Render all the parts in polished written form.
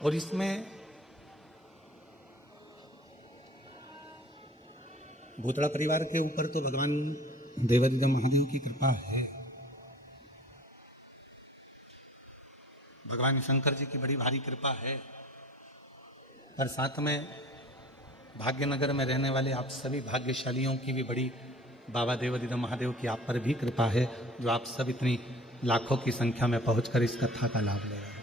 और इसमें भूतड़ा परिवार के ऊपर तो भगवान देवादिदेव महादेव की कृपा है, भगवान शंकर जी की बड़ी भारी कृपा है, और साथ में भाग्यनगर में रहने वाले आप सभी भाग्यशालियों की भी बड़ी बाबा देवादिदेव महादेव की आप पर भी कृपा है, जो आप सब इतनी लाखों की संख्या में पहुंचकर इस कथा का लाभ ले रहे हैं।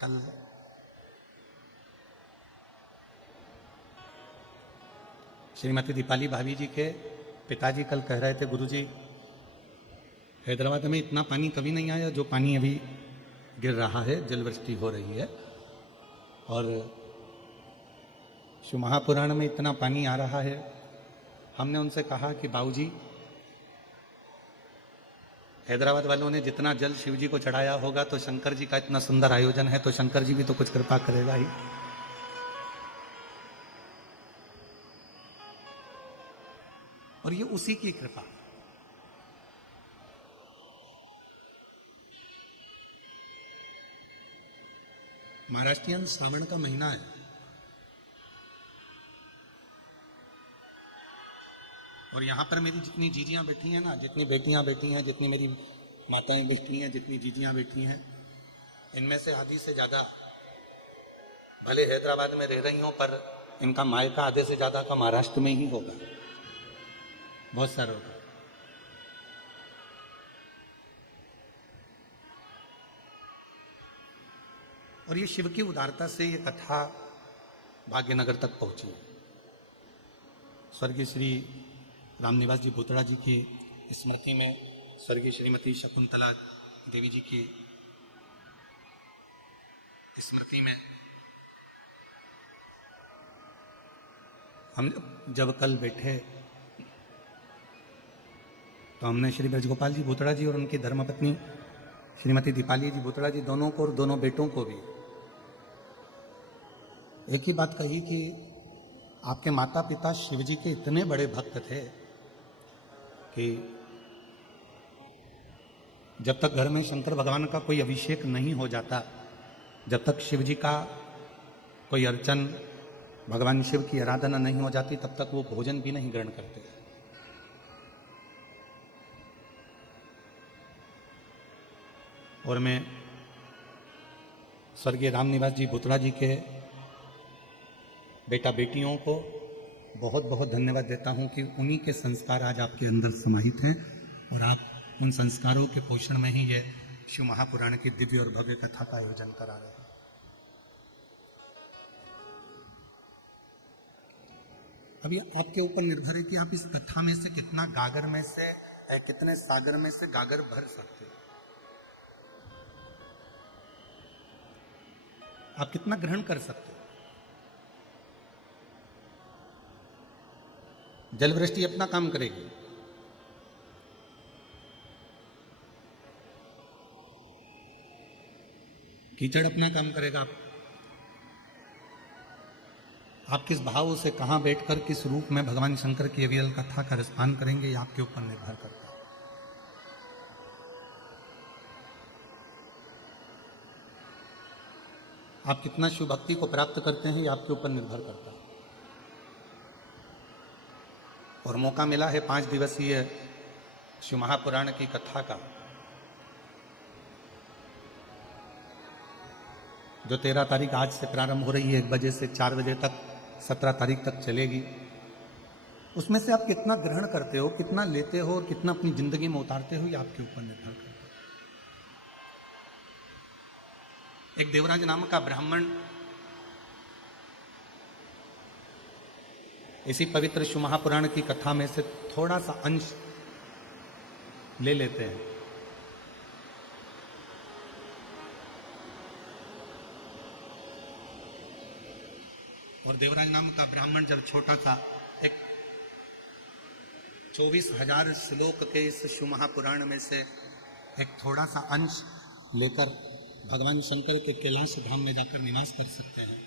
कल श्रीमती दीपाली भाभी जी के पिताजी कल कह रहे थे, गुरुजी हैदराबाद में इतना पानी कभी नहीं आया जो पानी अभी गिर रहा है, जलवृष्टि हो रही है, और शिव महापुराण में इतना पानी आ रहा है। हमने उनसे कहा कि बाबूजी, हैदराबाद वालों ने जितना जल शिव जी को चढ़ाया होगा तो शंकर जी का इतना सुंदर आयोजन है तो शंकर जी भी तो कुछ कृपा करेगा ही। और ये उसी की कृपा। महाराष्ट्रियन श्रावण का महीना है और यहां पर मेरी जितनी जीजियां बैठी हैं ना, जितनी बेटियां बैठी हैं, जितनी मेरी माताएं बैठी हैं, जितनी जीजियां बैठी हैं, इनमें से आधी से ज्यादा भले हैदराबाद में रह रही हों पर इनका मायका आधे से ज्यादा का महाराष्ट्र में ही होगा, बहुत सारा होगा। और ये शिव की उदारता से ये कथा भाग्यनगर तक पहुंची। स्वर्गीय श्री रामनिवास जी भूतड़ा जी की स्मृति में स्वर्गीय श्रीमती शकुंतला देवी जी की स्मृति में हम जब कल बैठे तो हमने श्री ब्रजगोपाल जी भूतड़ा जी और उनकी धर्मपत्नी श्रीमती दीपाली जी भूतड़ा जी दोनों को और दोनों बेटों को भी एक ही बात कही कि आपके माता पिता शिव जी के इतने बड़े भक्त थे कि जब तक घर में शंकर भगवान का कोई अभिषेक नहीं हो जाता, जब तक शिव जी का कोई अर्चन, भगवान शिव की आराधना नहीं हो जाती, तब तक वो भोजन भी नहीं ग्रहण करते। और मैं स्वर्गीय रामनिवास जी भूतड़ा जी के बेटा बेटियों को बहुत बहुत धन्यवाद देता हूं कि उन्हीं के संस्कार आज आपके अंदर समाहित हैं और आप उन संस्कारों के पोषण में ही ये शिव महापुराण की दिव्य और भव्य कथा का आयोजन करा रहे हैं। अभी आपके ऊपर निर्भर है कि आप इस कथा में से कितना गागर में से कितने सागर में से गागर भर सकते हो, आप कितना ग्रहण कर सकते हो। जलवृष्टि अपना काम करेगी, कीचड़ अपना काम करेगा। आप किस भाव से कहां बैठकर किस रूप में भगवान शंकर की अविरल कथा का रसपान करेंगे, ये आपके ऊपर निर्भर करता है। आप कितना शिव भक्ति को प्राप्त करते हैं, ये आपके ऊपर निर्भर करता है। और मौका मिला है 5 दिवसीय शिव महापुराण की कथा का, जो 13 तारीख आज से प्रारंभ हो रही है 1 बजे से 4 बजे तक, 17 तारीख तक चलेगी। उसमें से आप कितना ग्रहण करते हो, कितना लेते हो और कितना अपनी जिंदगी में उतारते हो, ये आपके ऊपर निर्भर करता है। एक देवराज नाम का ब्राह्मण इसी पवित्र शिव महापुराण की कथा में से थोड़ा सा अंश ले लेते हैं। और देवराज नाम का ब्राह्मण जब छोटा था, एक 24,000 श्लोक के इस शिव महापुराण में से एक थोड़ा सा अंश लेकर भगवान शंकर के कैलाश धाम में जाकर निवास कर सकते हैं,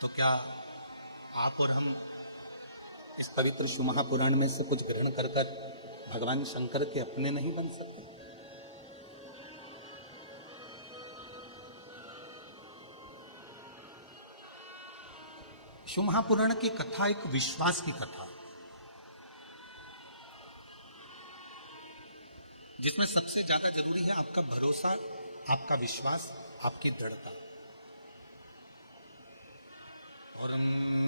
तो क्या आप और हम इस पवित्र शिव महापुराण में से कुछ ग्रहण कर कर भगवान शंकर के अपने नहीं बन सकते? शिव महापुराण की कथा एक विश्वास की कथा, जिसमें सबसे ज्यादा जरूरी है आपका भरोसा, आपका विश्वास, आपकी दृढ़ता। और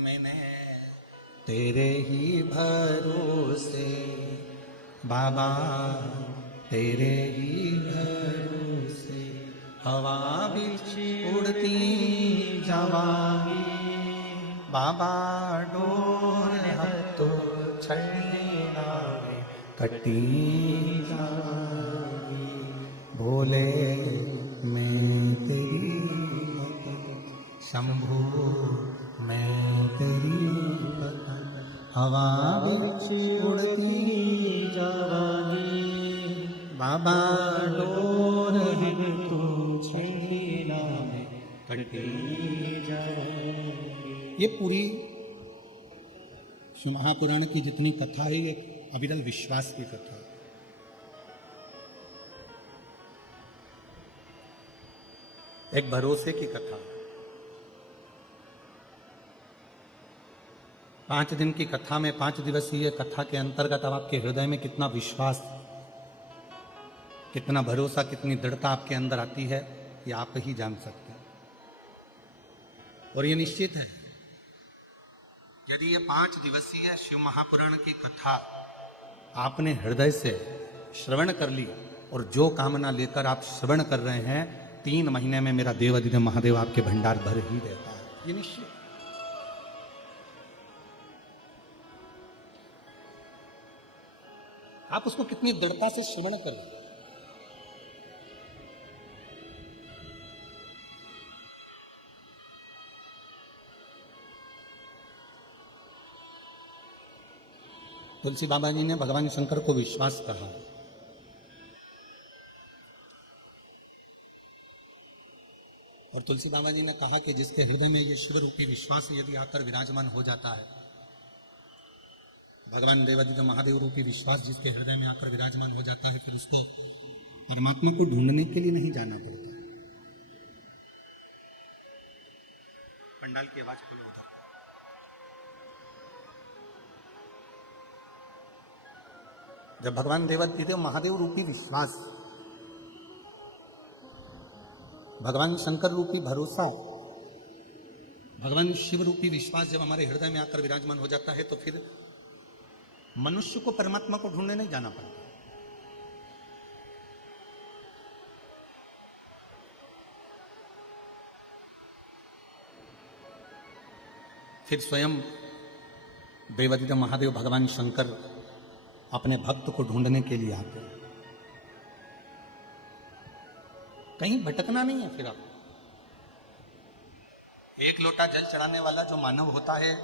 मैंने तेरे ही भरोसे बाबा, तेरे ही भरोसे हवा बिच उड़ती जावांगी बाबा, डोर हत्थों छड़ी नावे कटी जावांगी। भोले मैं तेरी शंभू मैं तेरी हवा बिच उड़ती जावांगी बाबा, डोर तू छीना में कटी जावांगी। ये पूरी शिव महापुराण की जितनी कथा है, एक अविरल विश्वास की कथा है। एक भरोसे की कथा। 5 दिन की कथा में, 5 दिवसीय कथा के अंतर्गत अब आपके हृदय में कितना विश्वास, कितना भरोसा, कितनी दृढ़ता आपके अंदर आती है, ये आप ही जान सकते हैं। और ये निश्चित है, यदि ये 5 दिवसीय शिव महापुराण की कथा आपने हृदय से श्रवण कर ली और जो कामना लेकर आप श्रवण कर रहे हैं, 3 महीने में मेरा देवाधिदेव महादेव आपके भंडार भर ही देता है, ये निश्चित। आप उसको कितनी दृढ़ता से श्रवण कर रहे हैं। तुलसी बाबा जी ने भगवान शंकर को विश्वास कहा, और तुलसी बाबा जी ने कहा कि जिसके हृदय में ये शुद्ध रूपी विश्वास यदि आकर विराजमान हो जाता है, भगवान देवाधिदेव महादेव रूपी विश्वास जिसके हृदय में आकर विराजमान हो जाता है, फिर उसको परमात्मा को ढूंढने के लिए नहीं जाना पड़ता। पंडाल की आवाज खोलो उधर। जब भगवान देवाधिदेव महादेव रूपी विश्वास, भगवान शंकर रूपी भरोसा, भगवान शिव रूपी विश्वास जब हमारे हृदय में आकर विराजमान हो जाता है, तो फिर मनुष्य को परमात्मा को ढूंढने नहीं जाना पड़ता। फिर स्वयं देवाधिदेव महादेव भगवान शंकर अपने भक्त को ढूंढने के लिए आते हैं। कहीं भटकना नहीं है। फिर आप एक लोटा जल चढ़ाने वाला जो मानव होता है,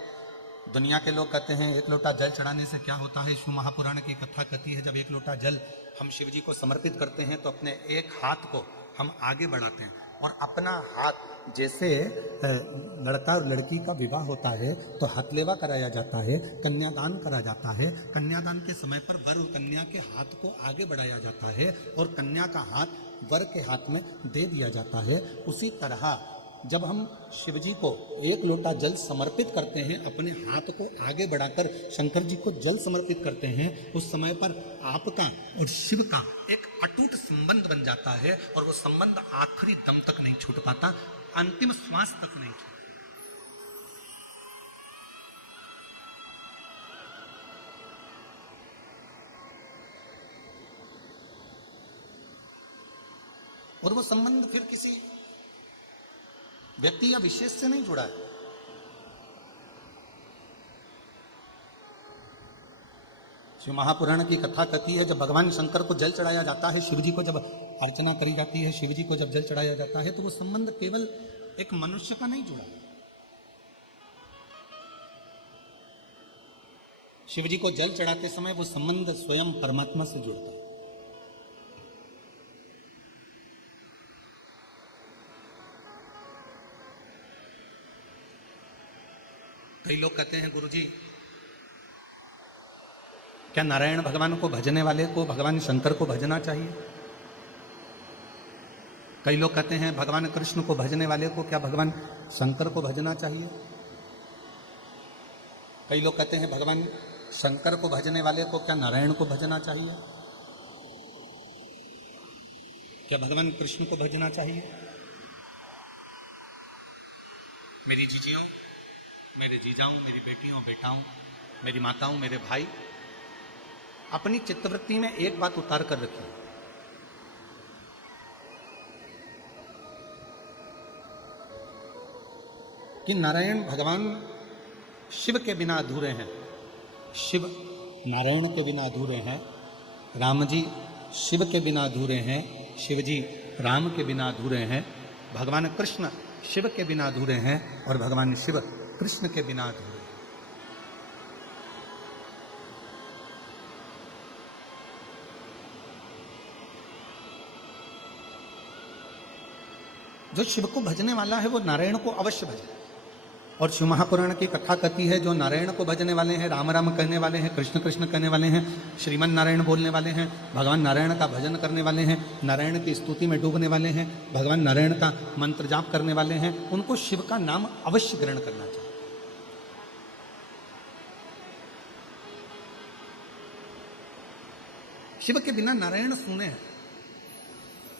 दुनिया के लोग कहते हैं एक लोटा जल चढ़ाने से क्या होता है। शिव महापुराण की कथा कहती है, जब एक लोटा जल हम शिव जी को समर्पित करते हैं तो अपने एक हाथ को हम आगे बढ़ाते हैं और अपना हाथ, जैसे लड़का और लड़की का विवाह होता है तो हथलेवा कराया जाता है, कन्यादान करा जाता है। कन्यादान के समय पर वर और कन्या के हाथ को आगे बढ़ाया जाता है और कन्या का हाथ वर के हाथ में दे दिया जाता है। उसी तरह जब हम शिव जी को एक लोटा जल समर्पित करते हैं, अपने हाथ को आगे बढ़ाकर शंकर जी को जल समर्पित करते हैं, उस समय पर आपका और शिव का एक अटूट संबंध बन जाता है और वो संबंध आखिरी दम तक नहीं छूट पाता, अंतिम श्वास तक नहीं छूटता। और वो संबंध फिर किसी व्यक्ति या विशेष से नहीं जुड़ा है। शिव महापुराण की कथा कहती है, जब भगवान शंकर को जल चढ़ाया जाता है, शिव जी को जब अर्चना करी जाती है, शिव जी को जब जल चढ़ाया जाता है, तो वो संबंध केवल एक मनुष्य का नहीं जुड़ा। शिव जी को जल चढ़ाते समय वो संबंध स्वयं परमात्मा से जुड़ता है। कई लोग कहते हैं गुरुजी, क्या नारायण भगवान को भजने वाले को भगवान शंकर को भजना चाहिए? कई लोग कहते हैं भगवान कृष्ण को भजने वाले को क्या भगवान शंकर को भजना चाहिए? कई लोग कहते हैं भगवान शंकर को भजने वाले को क्या नारायण को भजना चाहिए? क्या भगवान कृष्ण को भजना चाहिए? मेरी जीजियों, मेरे जीजाओं, मेरी बेटियों बेटाओं, मेरी माताओं, मेरे भाई, अपनी चित्तवृत्ति में एक बात उतार कर रखिए कि नारायण भगवान शिव के बिना अधूरे हैं। शिव नारायण के बिना अधूरे हैं। राम जी शिव के बिना अधूरे हैं। शिव जी राम के बिना अधूरे हैं। भगवान कृष्ण शिव के बिना अधूरे हैं और भगवान शिव कृष्ण के बिना अधूरे हैं। जो शिव को भजने वाला है वो नारायण को अवश्य भजे। और शिव महापुराण की कथा कहती है जो नारायण को भजने वाले हैं, राम राम कहने वाले हैं, कृष्ण कृष्ण कहने वाले हैं, श्रीमन नारायण बोलने वाले हैं, भगवान नारायण का भजन करने वाले हैं, नारायण की स्तुति में डूबने वाले हैं, भगवान नारायण का मंत्र जाप करने वाले हैं, उनको शिव का नाम अवश्य ग्रहण करना चाहिए। शिव के बिना नारायण सूने हैं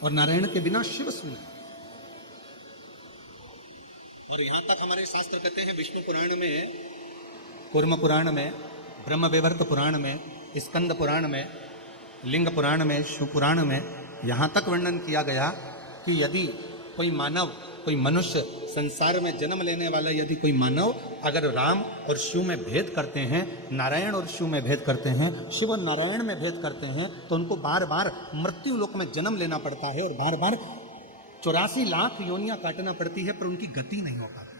और नारायण के बिना शिव सूने हैं। और यहां तक हमारे शास्त्र कहते हैं विष्णु पुराण में, कूर्म पुराण में, ब्रह्म वैवर्त पुराण में, स्कंद पुराण में, लिंग पुराण में, शिव पुराण में यहां तक वर्णन किया गया कि यदि कोई मानव, कोई मनुष्य संसार में जन्म लेने वाला यदि कोई मानव अगर राम और शिव में भेद करते हैं, नारायण और शिव में भेद करते हैं, शिव और नारायण में भेद करते हैं, तो उनको बार बार मृत्यु लोक में जन्म लेना पड़ता है और बार बार 84 लाख योनियां काटना पड़ती है, पर उनकी गति नहीं हो पाती।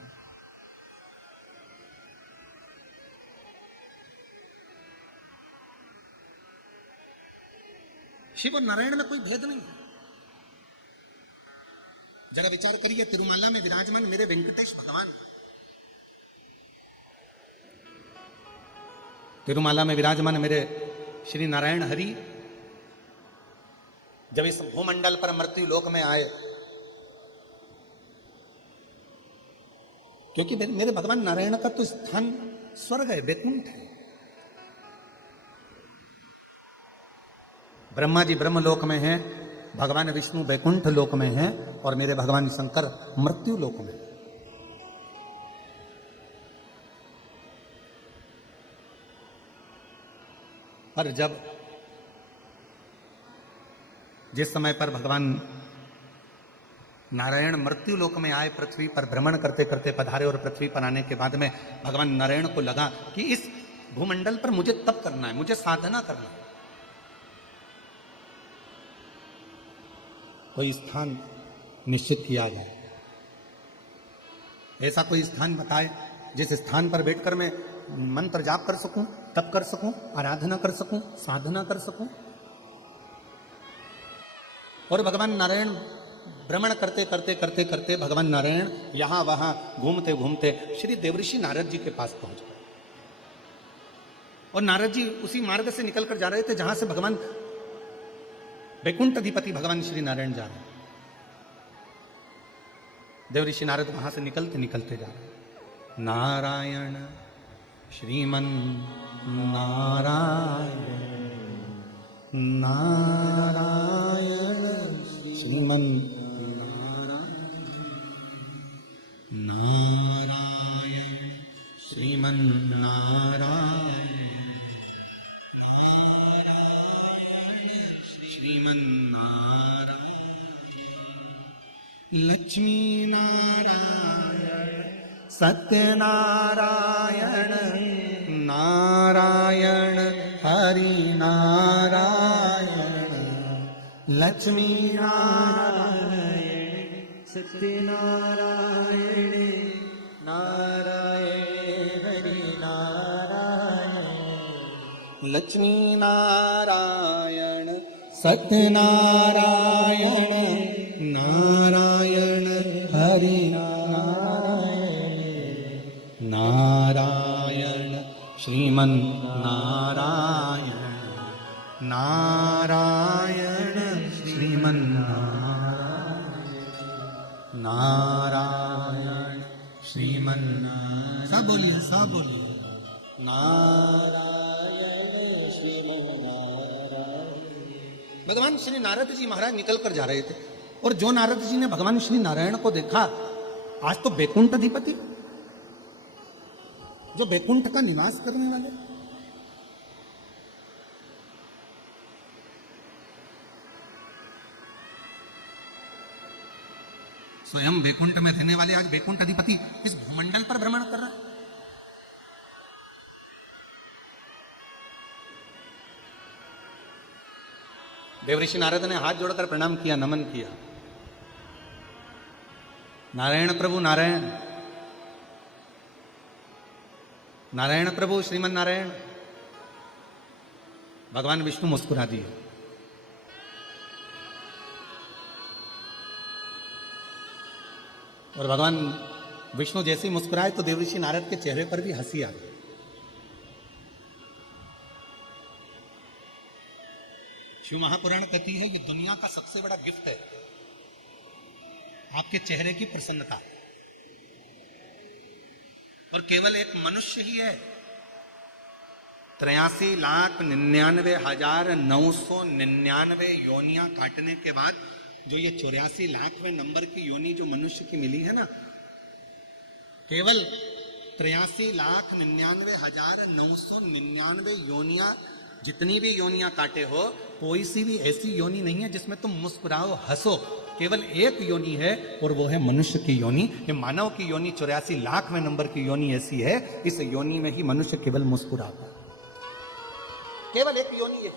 शिव और नारायण में कोई भेद नहीं है। जरा विचार करिए, तिरुमाला में विराजमान मेरे वेंकटेश भगवान, तिरुमाला में विराजमान मेरे श्री नारायण हरि जब इस भूमंडल पर मृत्यु लोक में आए, क्योंकि मेरे भगवान नारायण का तो स्थान स्वर्ग है, वैकुंठ है। ब्रह्मा जी ब्रह्मलोक में हैं, भगवान विष्णु वैकुंठ लोक में हैं और मेरे भगवान शंकर मृत्यु लोक में। पर जब जिस समय पर भगवान नारायण मृत्यु लोक में आए, पृथ्वी पर भ्रमण करते करते पधारे और पृथ्वी पर आने के बाद में भगवान नारायण को लगा कि इस भूमंडल पर मुझे तप करना है, मुझे साधना करना है, कोई स्थान निश्चित किया जाए। ऐसा कोई स्थान बताए जिस स्थान पर बैठकर मैं मंत्र जाप कर सकूं, तप कर सकूं, आराधना कर सकूं, साधना कर सकूं। और भगवान नारायण भ्रमण करते करते करते करते भगवान नारायण यहां वहां घूमते घूमते श्री देवऋषि नारद जी के पास पहुंच गए। और नारद जी उसी मार्ग से निकलकर जा रहे थे जहां से भगवान वैकुंठ अधिपति भगवान श्री नारायण जा रहे हैं। देवऋषि नारद वहां से निकलते निकलते जा रहे हैं। नारायण श्रीमन नारायण, नारायण श्रीमन नारायण, श्रीमन नारायण, नारायण श्रीमन नारायण, लक्ष्मी नारायण, सत्यनारायण, नारायण हरि नारायण, लक्ष्मी नारायण, सत्यनारायण, नारायण हरि नारायण, लक्ष्मी नारायण, सत्यनारायण, नारायण हरि नारायण, नारायण श्रीमन नारायण नारायण श्रीमन नारायण श्रीमन सब बोलिए नारायण श्रीमन नारायण। भगवान श्री नारद जी महाराज निकल कर जा रहे थे और जो नारद जी ने भगवान श्री नारायण को देखा, आज तो बैकुंठ अधिपति, जो बैकुंठ का निवास करने वाले, स्वयं बैकुंठ में रहने वाले आज बैकुंठ अधिपति इस भूमंडल पर भ्रमण कर रहा है। देवऋषि नारद ने हाथ जोड़कर प्रणाम किया, नमन किया। नारायण प्रभु नारायण, नारायण प्रभु श्रीमन नारायण। भगवान विष्णु मुस्कुरा दिए। और भगवान विष्णु जैसे ही मुस्कुराए तो देवऋषि नारद के चेहरे पर भी हंसी आ गई। शिव महापुराण कहती है, ये दुनिया का सबसे बड़ा गिफ्ट है आपके चेहरे की प्रसन्नता। और केवल एक मनुष्य ही है 83,99,999 योनियां काटने के बाद जो ये 84,00,000वें नंबर की योनि जो मनुष्य की मिली है ना, केवल 83,99,999 योनियां, जितनी भी योनियां काटे हो, कोई सी भी ऐसी योनि नहीं है जिसमें तुम मुस्कुराओ हंसो। केवल एक योनि है और वो है मनुष्य की योनि। ये मानव की योनि 84,00,000वें नंबर की योनि ऐसी है, इस योनि में ही मनुष्य केवल मुस्कुराता है। केवल एक योनि है।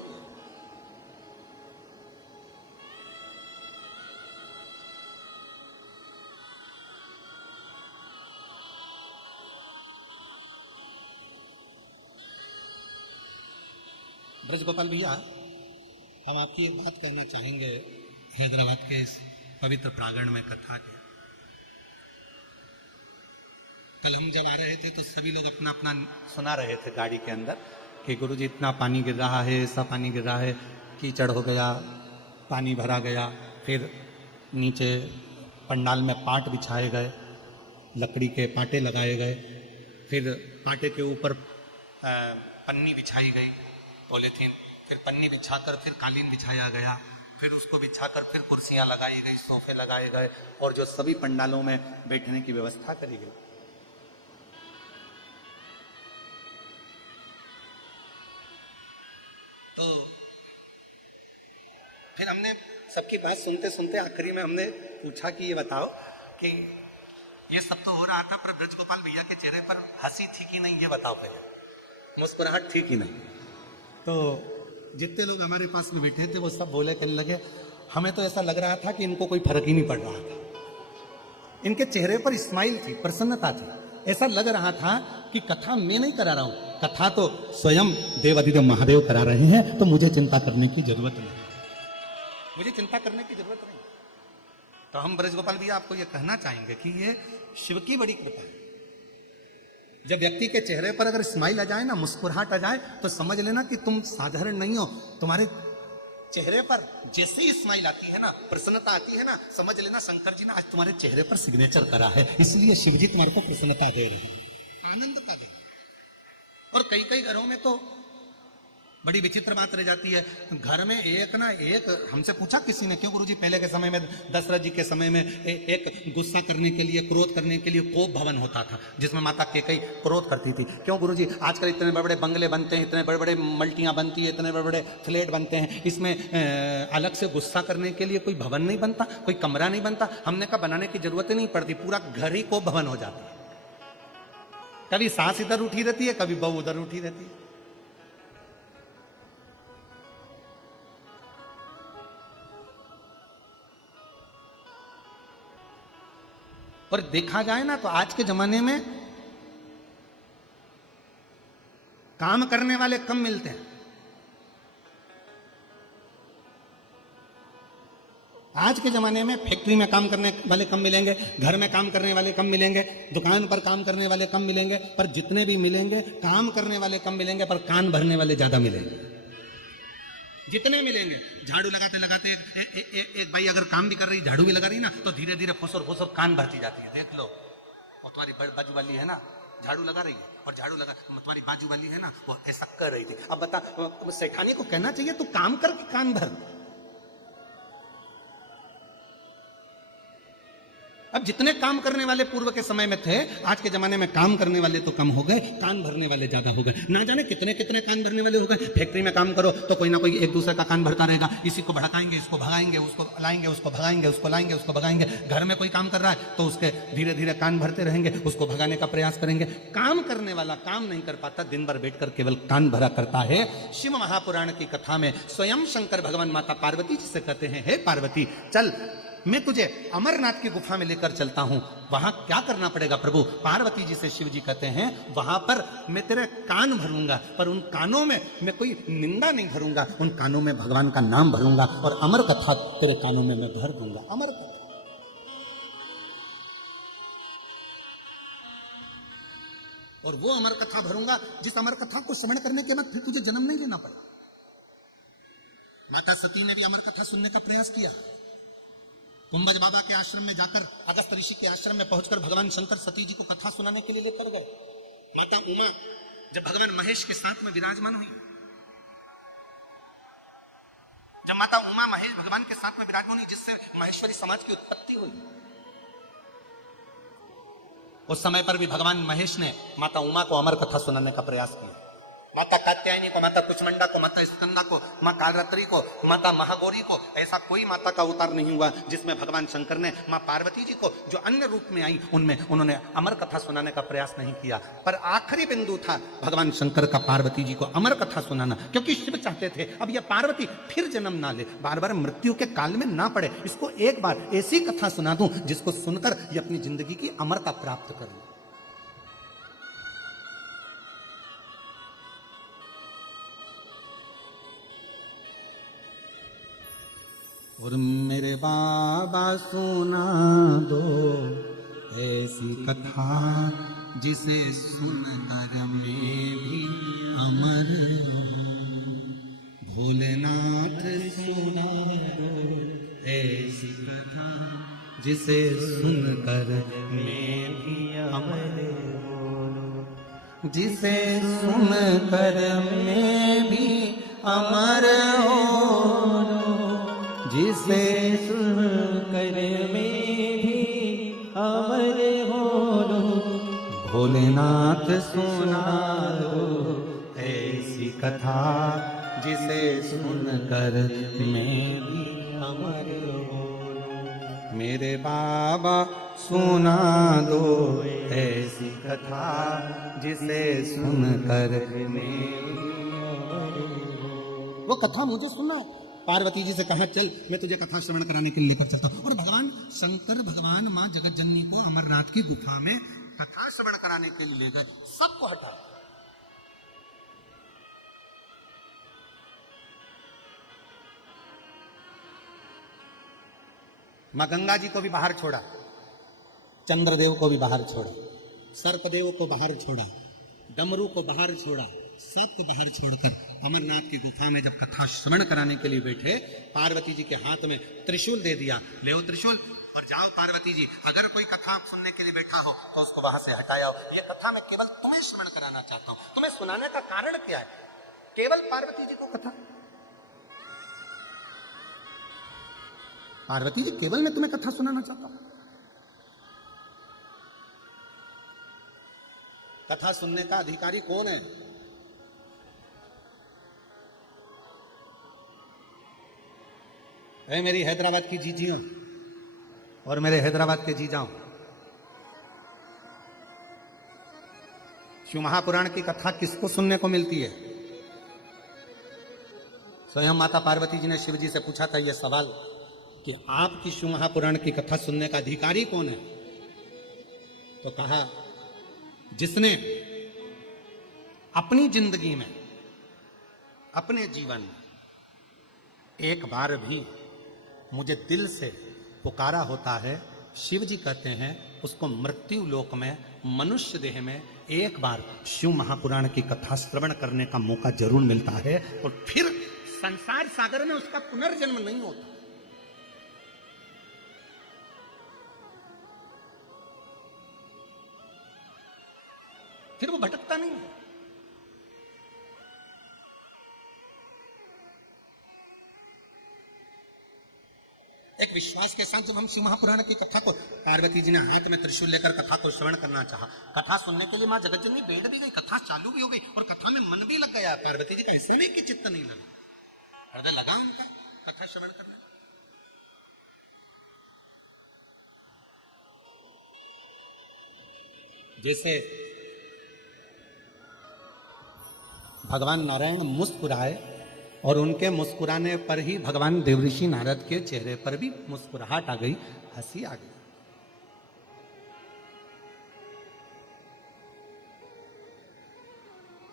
ब्रज गोपाल भैया, हम आपकी एक बात कहना चाहेंगे हैदराबाद के इस पवित्र प्रांगण में कथा के। कल हम जब आ रहे थे तो सभी लोग अपना अपना सुना रहे थे गाड़ी के अंदर कि गुरुजी इतना पानी गिर रहा है, ऐसा पानी गिर रहा है, कीचड़ हो गया, पानी भरा गया। फिर नीचे पंडाल में पाट बिछाए गए, लकड़ी के पाटे लगाए गए, फिर पाटे के ऊपर पन्नी बिछाई गई, पॉलीथीन, फिर पन्नी बिछाकर फिर कालीन बिछाया गया, फिर उसको बिछाकर फिर कुर्सियां लगाई गई, सोफे लगाए गए और जो सभी पंडालों में बैठने की व्यवस्था करी गई। तो फिर हमने सबकी बात सुनते सुनते आखिरी में हमने पूछा कि ये बताओ कि ये सब तो हो रहा था, पर ब्रज गोपाल भैया के चेहरे पर हंसी थी कि नहीं, ये बताओ पहले, मुस्कुराहट थी कि नहीं। तो जितने लोग हमारे पास में बैठे थे वो सब बोले, कहने लगे हमें तो ऐसा लग रहा था कि इनको कोई फर्क ही नहीं पड़ रहा था। इनके चेहरे पर स्माइल थी, प्रसन्नता थी। ऐसा लग रहा था कि कथा मैं नहीं करा रहा हूं, कथा तो स्वयं देवाधिदेव महादेव करा रहे हैं, तो मुझे चिंता करने की जरूरत नहीं, मुझे चिंता करने की जरूरत नहीं। तो हम ब्रज गोपाल भैया आपको ये कहना चाहेंगे कि ये शिव की बड़ी कृपा है। जब व्यक्ति के चेहरे पर अगर स्माइल आ जाए ना, मुस्कुराहट आ जाए, तो समझ लेना कि तुम साधारण नहीं हो। तुम्हारे चेहरे पर जैसे ही स्माइल आती है ना, प्रसन्नता आती है ना, समझ लेना शंकर जी ने आज तुम्हारे चेहरे पर सिग्नेचर करा है, इसलिए शिव जी तुम्हारे को प्रसन्नता दे रहे हैं, आनंद का दे। और कई कई घरों में तो बड़ी विचित्र बात रह जाती है, घर में एक ना एक, हमसे पूछा किसी ने, क्यों गुरुजी पहले के समय में, दशरथ जी के समय में एक गुस्सा करने के लिए, क्रोध करने के लिए कोप भवन होता था जिसमें माता कैकेयी क्रोध करती थी। क्यों गुरुजी आजकल इतने बड़े बड़े बंगले बनते हैं, इतने बड़े बड़े मल्टियां बनती है, इतने बड़े बड़े फ्लैट बनते हैं, इसमें अलग से गुस्सा करने के लिए कोई भवन नहीं बनता, कोई कमरा नहीं बनता। हमने कहा बनाने की जरूरत ही नहीं पड़ती, पूरा घर ही कोप भवन हो जाता है। कभी सास इधर उठी रहती है, कभी बहू उधर उठी रहती है। और देखा जाए ना तो आज के जमाने में काम करने वाले कम मिलते हैं। आज के जमाने में फैक्ट्री में काम करने वाले कम मिलेंगे, घर में काम करने वाले कम मिलेंगे, दुकान पर काम करने वाले कम मिलेंगे, पर जितने भी मिलेंगे काम करने वाले कम मिलेंगे, पर कान भरने वाले ज्यादा मिलेंगे। जितने मिलेंगे झाड़ू लगाते लगाते एक भाई अगर काम भी कर रही, झाड़ू भी लगा रही ना, तो धीरे धीरे फुसर फुसर कान भरती जाती है। देख लो, और तुम्हारी बाजू वाली है ना झाड़ू लगा रही है, और झाड़ू लगा तुम्हारी बाजू वाली है ना वो ऐसा कर रही थी। अब बता, सेठानी को कहना चाहिए तू काम कर के कान भर। अब जितने काम करने वाले पूर्व के समय में थे, आज के जमाने में काम करने वाले तो कम हो गए, कान भरने वाले ज्यादा हो गए। ना जाने कितने कितने कान भरने वाले हो गए। फैक्ट्री में काम करो तो कोई ना कोई एक दूसरे का कान भरता रहेगा, इसी को भड़काएंगे, इसको भगाएंगे, उसको लाएंगे, उसको भगाएंगे, उसको लाएंगे, उसको भगाएंगे। घर में कोई काम कर रहा है तो उसके धीरे धीरे कान भरते रहेंगे, उसको भगाने का प्रयास करेंगे। काम करने वाला काम नहीं कर पाता, दिन भर बैठकर केवल कान भरा करता है। शिव महापुराण की कथा में स्वयं शंकर भगवान माता पार्वती जी से कहते हैं, हे पार्वती चल, मैं तुझे अमरनाथ की गुफा में लेकर चलता हूं। वहां क्या करना पड़ेगा प्रभु? पार्वती जी से शिव जी कहते हैं, वहां पर मैं तेरे कान भरूंगा, पर उन कानों में मैं कोई निंदा नहीं भरूंगा, उन कानों में भगवान का नाम भरूंगा, और अमर कथा तेरे कानों में मैं भर दूंगा। अमर कथा, और वो अमर कथा भरूंगा जिस अमर कथा को श्रवण करने के बाद फिर तुझे जन्म नहीं लेना पड़ा। माता सती ने भी अमर कथा सुनने का प्रयास किया। कुंभज बाबा के आश्रम में जाकर, अगस्त ऋषि के आश्रम में पहुंचकर भगवान शंकर सती जी को कथा सुनाने के लिए लेकर गए। माता उमा जब भगवान महेश के साथ में विराजमान हुई, जब माता उमा महेश भगवान के साथ में विराजमान हुई, जिससे महेश्वरी समाज की उत्पत्ति हुई, उस समय पर भी भगवान महेश ने माता उमा को अमर कथा सुनाने का प्रयास किया। माता कात्यायनी को, माता कुचमंडा को, माता स्कंदा को, माँ कालरात्रि को, माता महागौरी को, ऐसा कोई माता का अवतार नहीं हुआ जिसमें भगवान शंकर ने माँ पार्वती जी को जो अन्य रूप में आई उनमें उन्होंने अमर कथा सुनाने का प्रयास नहीं किया। पर आखिरी बिंदु था भगवान शंकर का पार्वती जी को अमर कथा सुनाना, क्योंकि शिव चाहते थे अब यह पार्वती फिर जन्म ना ले, बार बार मृत्यु के काल में ना पड़े, इसको एक बार ऐसी कथा सुना दूं जिसको सुनकर ये अपनी जिंदगी की अमरता प्राप्त कर ले। और मेरे बाबा सुना दो ऐसी कथा जिसे सुनकर मैं भी अमर हूँ। भोलेनाथ सुना दो ऐसी कथा जिसे सुनकर मैं भी अमर हूँ, जिसे सुनकर मैं भी अमर हूँ, जिसे सुनकर मैं भी अमर हो। भोलेनाथ सुना दो ऐसी कथा जिसे सुनकर मैं भी अमर हो। मेरे बाबा सुना दो ऐसी कथा जिसे सुनकर मैं भी अमर हो। वो कथा मुझे सुना। पार्वती जी से कहा, चल मैं तुझे कथा श्रवण कराने के लिए लेकर चलता हूं। और भगवान शंकर भगवान मां जगत जननी को अमरनाथ की गुफा में कथा श्रवण कराने के लिए ले गए। सबको हटाया, मां गंगा जी को भी बाहर छोड़ा, चंद्रदेव को भी बाहर छोड़ा, सर्पदेव को बाहर छोड़ा, डमरू को बाहर छोड़ा, सबको बाहर छोड़कर अमरनाथ की गुफा में जब कथा श्रवण कराने के लिए बैठे, पार्वती जी के हाथ में त्रिशूल दे दिया, ले ओ त्रिशूल और जाओ पार्वती जी, अगर कोई कथा सुनने के लिए बैठा हो तो उसको वहां से हटाया हो। ये कथा मैं केवल तुम्हें श्रवण कराना चाहता हूं। तुम्हें सुनाने का कारण क्या है? केवल पार्वती जी को कथा, पार्वती जी केवल मैं तुम्हें कथा सुनाना चाहता हूं। कथा सुनने का अधिकारी कौन है? है मेरी हैदराबाद की जीजियों और मेरे हैदराबाद के जीजाओं, शिव महापुराण की कथा किसको सुनने को मिलती है? स्वयं माता पार्वती जी ने शिव जी से पूछा था यह सवाल कि आपकी शिव महापुराण की कथा सुनने का अधिकारी कौन है? तो कहा, जिसने अपनी जिंदगी में, अपने जीवन में एक बार भी मुझे दिल से पुकारा होता है, शिव जी कहते हैं उसको मृत्यु लोक में मनुष्य देह में एक बार शिव महापुराण की कथा श्रवण करने का मौका जरूर मिलता है और फिर संसार सागर में उसका पुनर्जन्म नहीं होता। फिर वो भटकता नहीं है। एक विश्वास के साथ जब हम शिव महापुराण की कथा को, पार्वती जी ने हाथ में त्रिशूल लेकर कथा को श्रवण करना चाहा, कथा सुनने के लिए मां जगतजननी बैठ भी गई, कथा चालू भी हो गई और कथा में मन भी लग गया। पार्वती जी का ऐसे नहीं कि चित्त नहीं लगा, हृदय लगा उनका कथा श्रवण करना। जैसे भगवान नारायण मुस्कुराए और उनके मुस्कुराने पर ही भगवान देवऋषि नारद के चेहरे पर भी मुस्कुराहट आ गई, हंसी आ गई।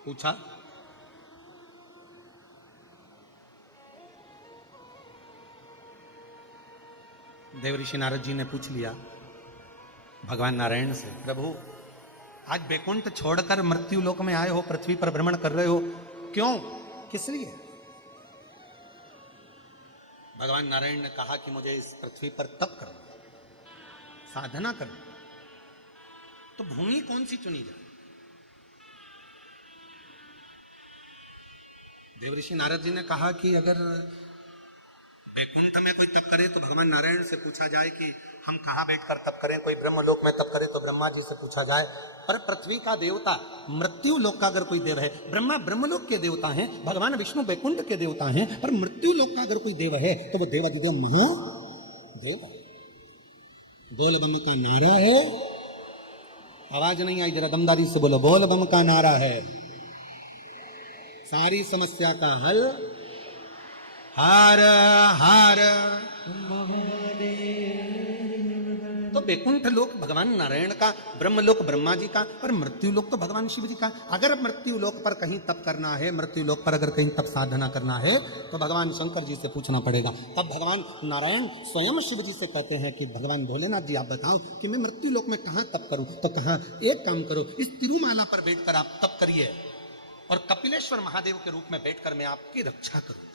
पूछा, देवऋषि नारद जी ने पूछ लिया भगवान नारायण से, प्रभु आज बैकुंठ छोड़कर मृत्यु लोक में आए हो, पृथ्वी पर भ्रमण कर रहे हो, क्यों, किस लिए? भगवान नारायण ने कहा कि मुझे इस पृथ्वी पर तप करना, साधना करना। तो भूमि कौन सी चुनी जाए? देवऋषि नारद जी ने कहा कि अगर बैकुंठ में कोई तप करे तो भगवान नारायण से पूछा जाए कि हम कहां बैठकर तप करें, कोई ब्रह्मलोक में तप करे तो ब्रह्मा जी से पूछा जाए, पर पृथ्वी का देवता, मृत्यु लोक का अगर कोई देव है, ब्रह्मा ब्रह्मलोक के देवता हैं, भगवान विष्णु बैकुंठ के देवता हैं, पर मृत्यु लोक का अगर कोई देव है तो वो देवाधिदेव महादेव। बोल बम का नारा है, आवाज नहीं आई, जरा दमदारी से बोलो, बोल बम का नारा है, सारी समस्या का हल हार हार तो बैकुंठ लोक भगवान नारायण का, ब्रह्मलोक ब्रह्मा जी का, पर मृत्यु लोक तो भगवान शिव जी का। अगर मृत्यु लोक पर कहीं तप करना है, मृत्यु लोक पर अगर कहीं तप साधना करना है तो भगवान शंकर जी से पूछना पड़ेगा। तब भगवान नारायण स्वयं शिव जी से कहते हैं कि भगवान भोलेनाथ जी आप बताओ कि मैं मृत्यु लोक में कहां तप करूं? तो कहा एक काम करो, इस तिरुमाला पर बैठकर आप तप करिए और कपिलेश्वर महादेव के रूप में बैठकर मैं आपकी रक्षा करूंगा।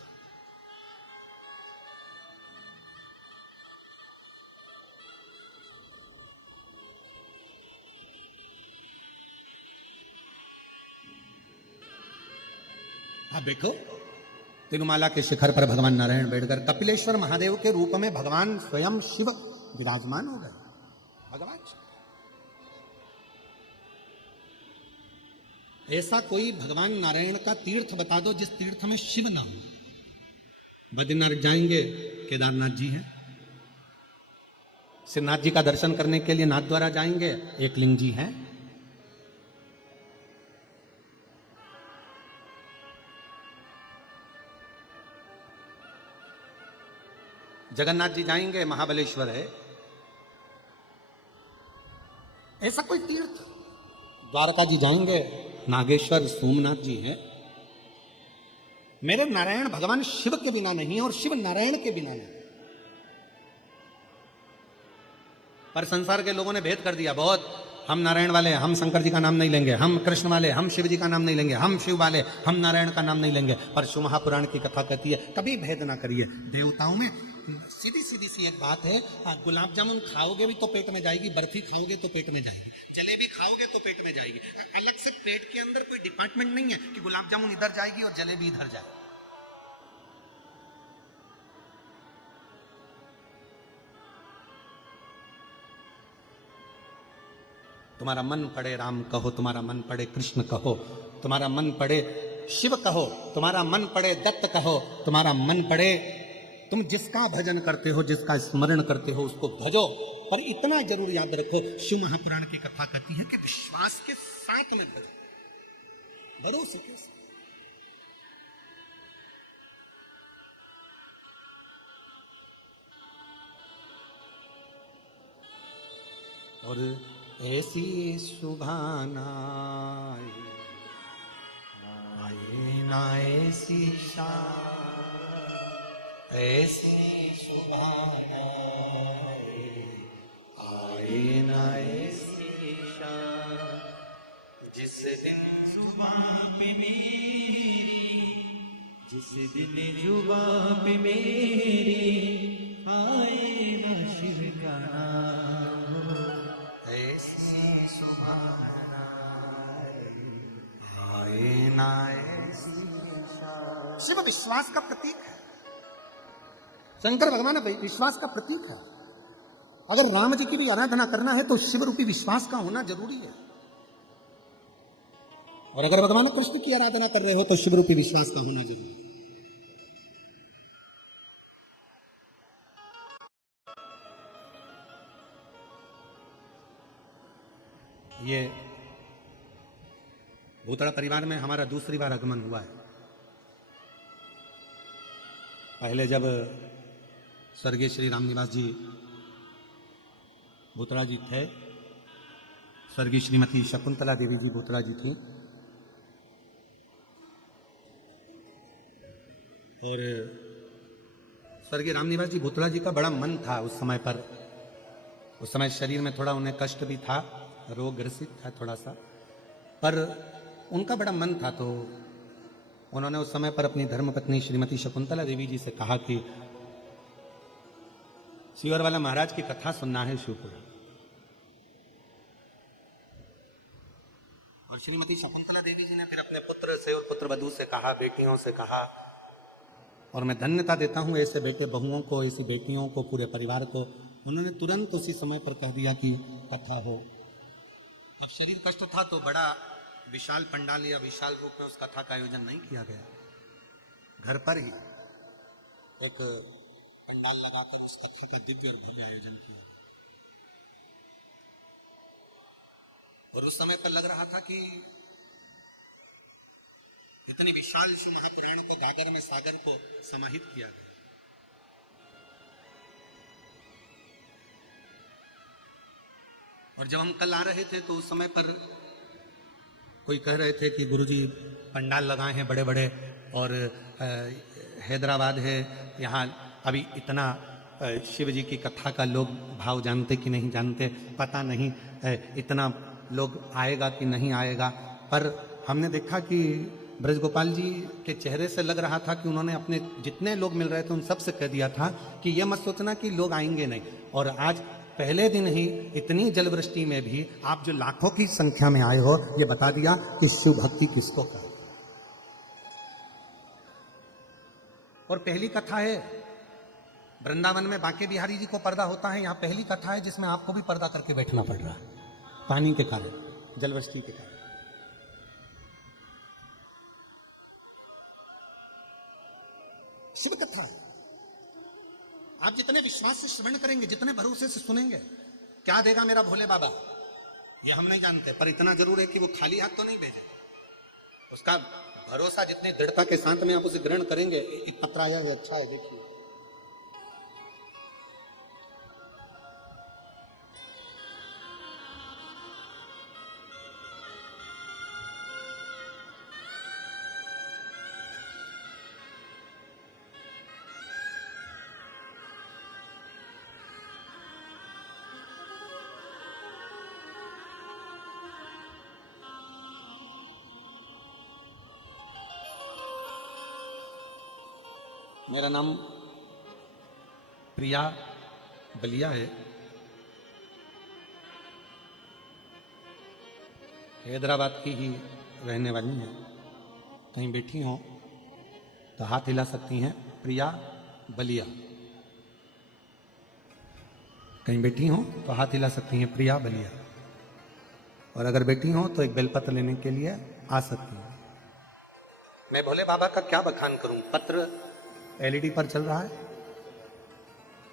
आप देखो तिरुमाला के शिखर पर भगवान नारायण बैठकर कपिलेश्वर महादेव के रूप में भगवान स्वयं शिव विराजमान हो गए। भगवान ऐसा कोई भगवान नारायण का तीर्थ बता दो जिस तीर्थ में शिव ना हो। बद्रीनाथ जाएंगे, केदारनाथ जी हैं। श्रीनाथ जी का दर्शन करने के लिए नाथ द्वारा जाएंगे, एकलिंग जी हैं। जगन्नाथ जी जाएंगे, महाबलेश्वर है। ऐसा कोई तीर्थ, द्वारका जी जाएंगे, नागेश्वर सोमनाथ जी है। मेरे नारायण भगवान शिव के बिना नहीं और शिव नारायण के बिना नहीं। पर संसार के लोगों ने भेद कर दिया बहुत, हम नारायण वाले हम शंकर जी का नाम नहीं लेंगे, हम कृष्ण वाले हम शिव जी का नाम नहीं लेंगे, हम शिव वाले हम नारायण का नाम नहीं लेंगे। पर शिव महापुराण की कथा कहती है कभी भेद ना करिए। देवताओं में सीधी सीधी सी एक बात है, गुलाब जामुन खाओगे भी तो पेट में जाएगी, बर्फी खाओगे तो पेट में जाएगी, जलेबी खाओगे तो पेट में जाएगी। अलग से पेट के अंदर कोई डिपार्टमेंट नहीं है कि गुलाब जामुन इधर जाएगी और जलेबी इधर जाएगी। तुम्हारा मन पड़े राम कहो, तुम्हारा मन पड़े कृष्ण कहो, तुम्हारा मन पड़े शिव कहो, तुम्हारा मन पड़े दत्त कहो, तुम्हारा मन पड़े, तुम जिसका भजन करते हो, जिसका स्मरण करते हो उसको भजो। पर इतना जरूर याद रखो, शिव महापुराण की कथा कहती है कि विश्वास के साथ में भजो, भरोसे के साथ। और ऐसी सुभाना आए ना ऐसी शान, ऐसी सुभाना आए ना ऐसी शान, जिस दिन जुबां पे मेरी, जिस दिन जुबां पे मेरी आए ना शिव का नाम, ऐसी सुभाना आए ना ऐसी शान। शिव विश्वास का प्रतीक है, शंकर भगवान विश्वास का प्रतीक है। अगर राम जी की भी आराधना करना है तो शिव रूपी विश्वास का होना जरूरी है, और अगर भगवान कृष्ण की आराधना कर रहे हो तो शिव रूपी विश्वास का होना जरूरी है। ये भूतड़ा परिवार में हमारा दूसरी बार आगमन हुआ है। पहले जब स्वर्गीय श्री रामनिवास जी भूतड़ा जी थे, स्वर्गीय श्रीमती शकुंतला देवी जी भूतड़ा जी थी, और स्वर्गीय रामनिवास जी भूतड़ा जी का बड़ा मन था उस समय पर। उस समय शरीर में थोड़ा उन्हें कष्ट भी था, रोग ग्रसित था थोड़ा सा, पर उनका बड़ा मन था। तो उन्होंने उस समय पर अपनी धर्मपत्नी श्रीमती शकुंतला देवी जी से कहा कि शिवरवाला महाराज की कथा सुनना है शिवपुर। और श्रीमती शकुंतला देवी जी ने फिर अपने पुत्र से और पुत्र वधू से कहा, बेटियों से कहा, और मैं धन्यता देता हूं ऐसे बेटे बहुओं को, ऐसी बेटियों को, पूरे परिवार को। उन्होंने तुरंत उसी समय पर कह दिया कि कथा हो। अब शरीर कष्ट था तो बड़ा विशाल पंडाल या विशाल रूप में उस कथा का आयोजन नहीं किया गया, घर पर ही एक पंडाल लगाकर उस कथा का दिव्य और भव्य आयोजन किया। और उस समय पर लग रहा था कि इतनी विशाल से महापुराण को गागर में सागर को समाहित किया गया। और जब हम कल आ रहे थे तो उस समय पर कोई कह रहे थे कि गुरुजी पंडाल लगाए हैं बड़े बड़े, और हैदराबाद है, यहाँ अभी इतना शिव जी की कथा का लोग भाव जानते कि नहीं जानते पता नहीं, इतना लोग आएगा कि नहीं आएगा। पर हमने देखा कि ब्रजगोपाल जी के चेहरे से लग रहा था कि उन्होंने अपने जितने लोग मिल रहे थे उन सबसे कह दिया था कि यह मत सोचना कि लोग आएंगे नहीं। और आज पहले दिन ही इतनी जलवृष्टि में भी आप जो लाखों की संख्या में आए हो, ये बता दिया कि शिव भक्ति किसको कहे। और पहली कथा है वृंदावन में बांके बिहारी जी को पर्दा होता है, यहाँ पहली कथा है जिसमें आपको भी पर्दा करके बैठना पड़ रहा है पानी के कारण, जलवृष्टि के कारण। शिव कथा है, आप जितने विश्वास से श्रवण करेंगे, जितने भरोसे से सुनेंगे, क्या देगा मेरा भोले बाबा ये हम नहीं जानते, पर इतना जरूर है कि वो खाली हाथ तो नहीं भेजे। उसका भरोसा जितनी दृढ़ता के साथ में आप उसे ग्रहण करेंगे। एक पत्र आया है, अच्छा है, देखिए। मेरा नाम प्रिया बलिया है, हैदराबाद की ही रहने वाली हैं। कहीं बैठी हो तो हाथ हिला सकती हैं, प्रिया बलिया। कहीं बैठी हो तो हाथ हिला सकती हैं, प्रिया बलिया। और अगर बैठी हो तो एक बेलपत्र लेने के लिए आ सकती हैं। मैं भोले बाबा का क्या बखान करूं। पत्र एलईडी पर चल रहा है,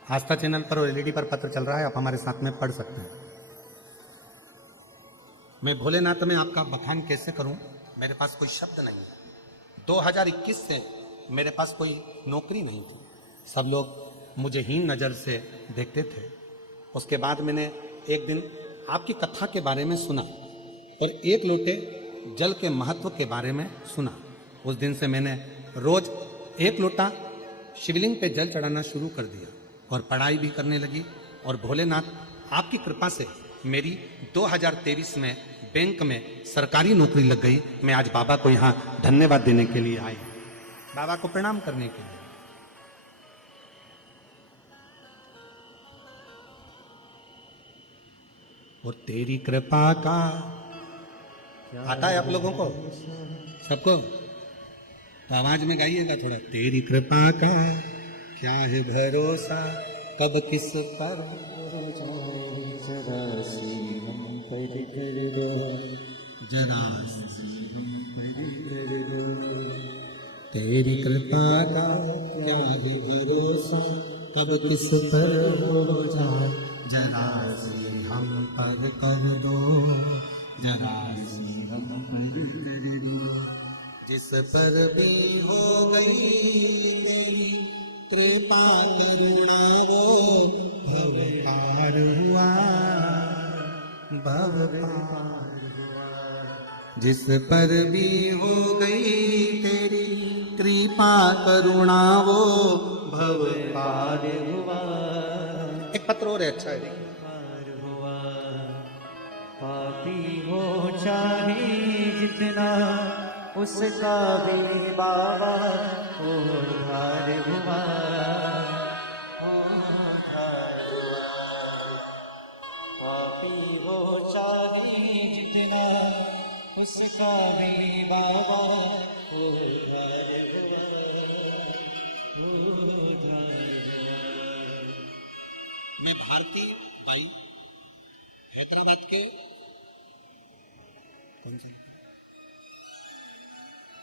आस्था चैनल पर और एलईडी पर पत्र चल रहा है, आप हमारे साथ में पढ़ सकते हैं। मैं भोलेनाथ में आपका बखान कैसे करूं, मेरे पास कोई शब्द नहीं है। 2021 से मेरे पास कोई नौकरी नहीं थी, सब लोग मुझे हीन नजर से देखते थे। उसके बाद मैंने एक दिन आपकी कथा के बारे में सुना और एक लोटे जल के महत्व के बारे में सुना। उस दिन से मैंने रोज एक लोटा शिवलिंग पे जल चढ़ाना शुरू कर दिया और पढ़ाई भी करने लगी। और भोलेनाथ आपकी कृपा से मेरी 2023 में बैंक में सरकारी नौकरी लग गई। मैं आज बाबा को यहाँ धन्यवाद देने के लिए आई, बाबा को प्रणाम करने के लिए। और तेरी कृपा का आता है आप लोगों को सबको, तो आवाज में गाइएगा थोड़ा। तेरी कृपा का क्या है भरोसा, कब किस पर जरा सी हम पर कर दो, जरा सी हम पर कर दो। तेरी कृपा का क्या है भरोसा, कब किस पर हो जाए, जरा सी हम पर कर दो, जरा सी हम पर कर दो। जिस पर भी हो गई तेरी कृपा करुणा वो भव पार हुआ, भव पार हुआ। जिस पर भी हो गई तेरी कृपा करुणा वो भव पार हुआ। एक पत्र और है, अच्छा है। पार हुआ, पापी हो चाहे जितना उसका भी बाबा उद्धार हुआ, उद्धार हुआ। पापी हो चाहे जितना उसका भी बाबा उद्धार हुआ, उद्धार हुआ। मैं भारती बाई हैदराबाद के, कौन से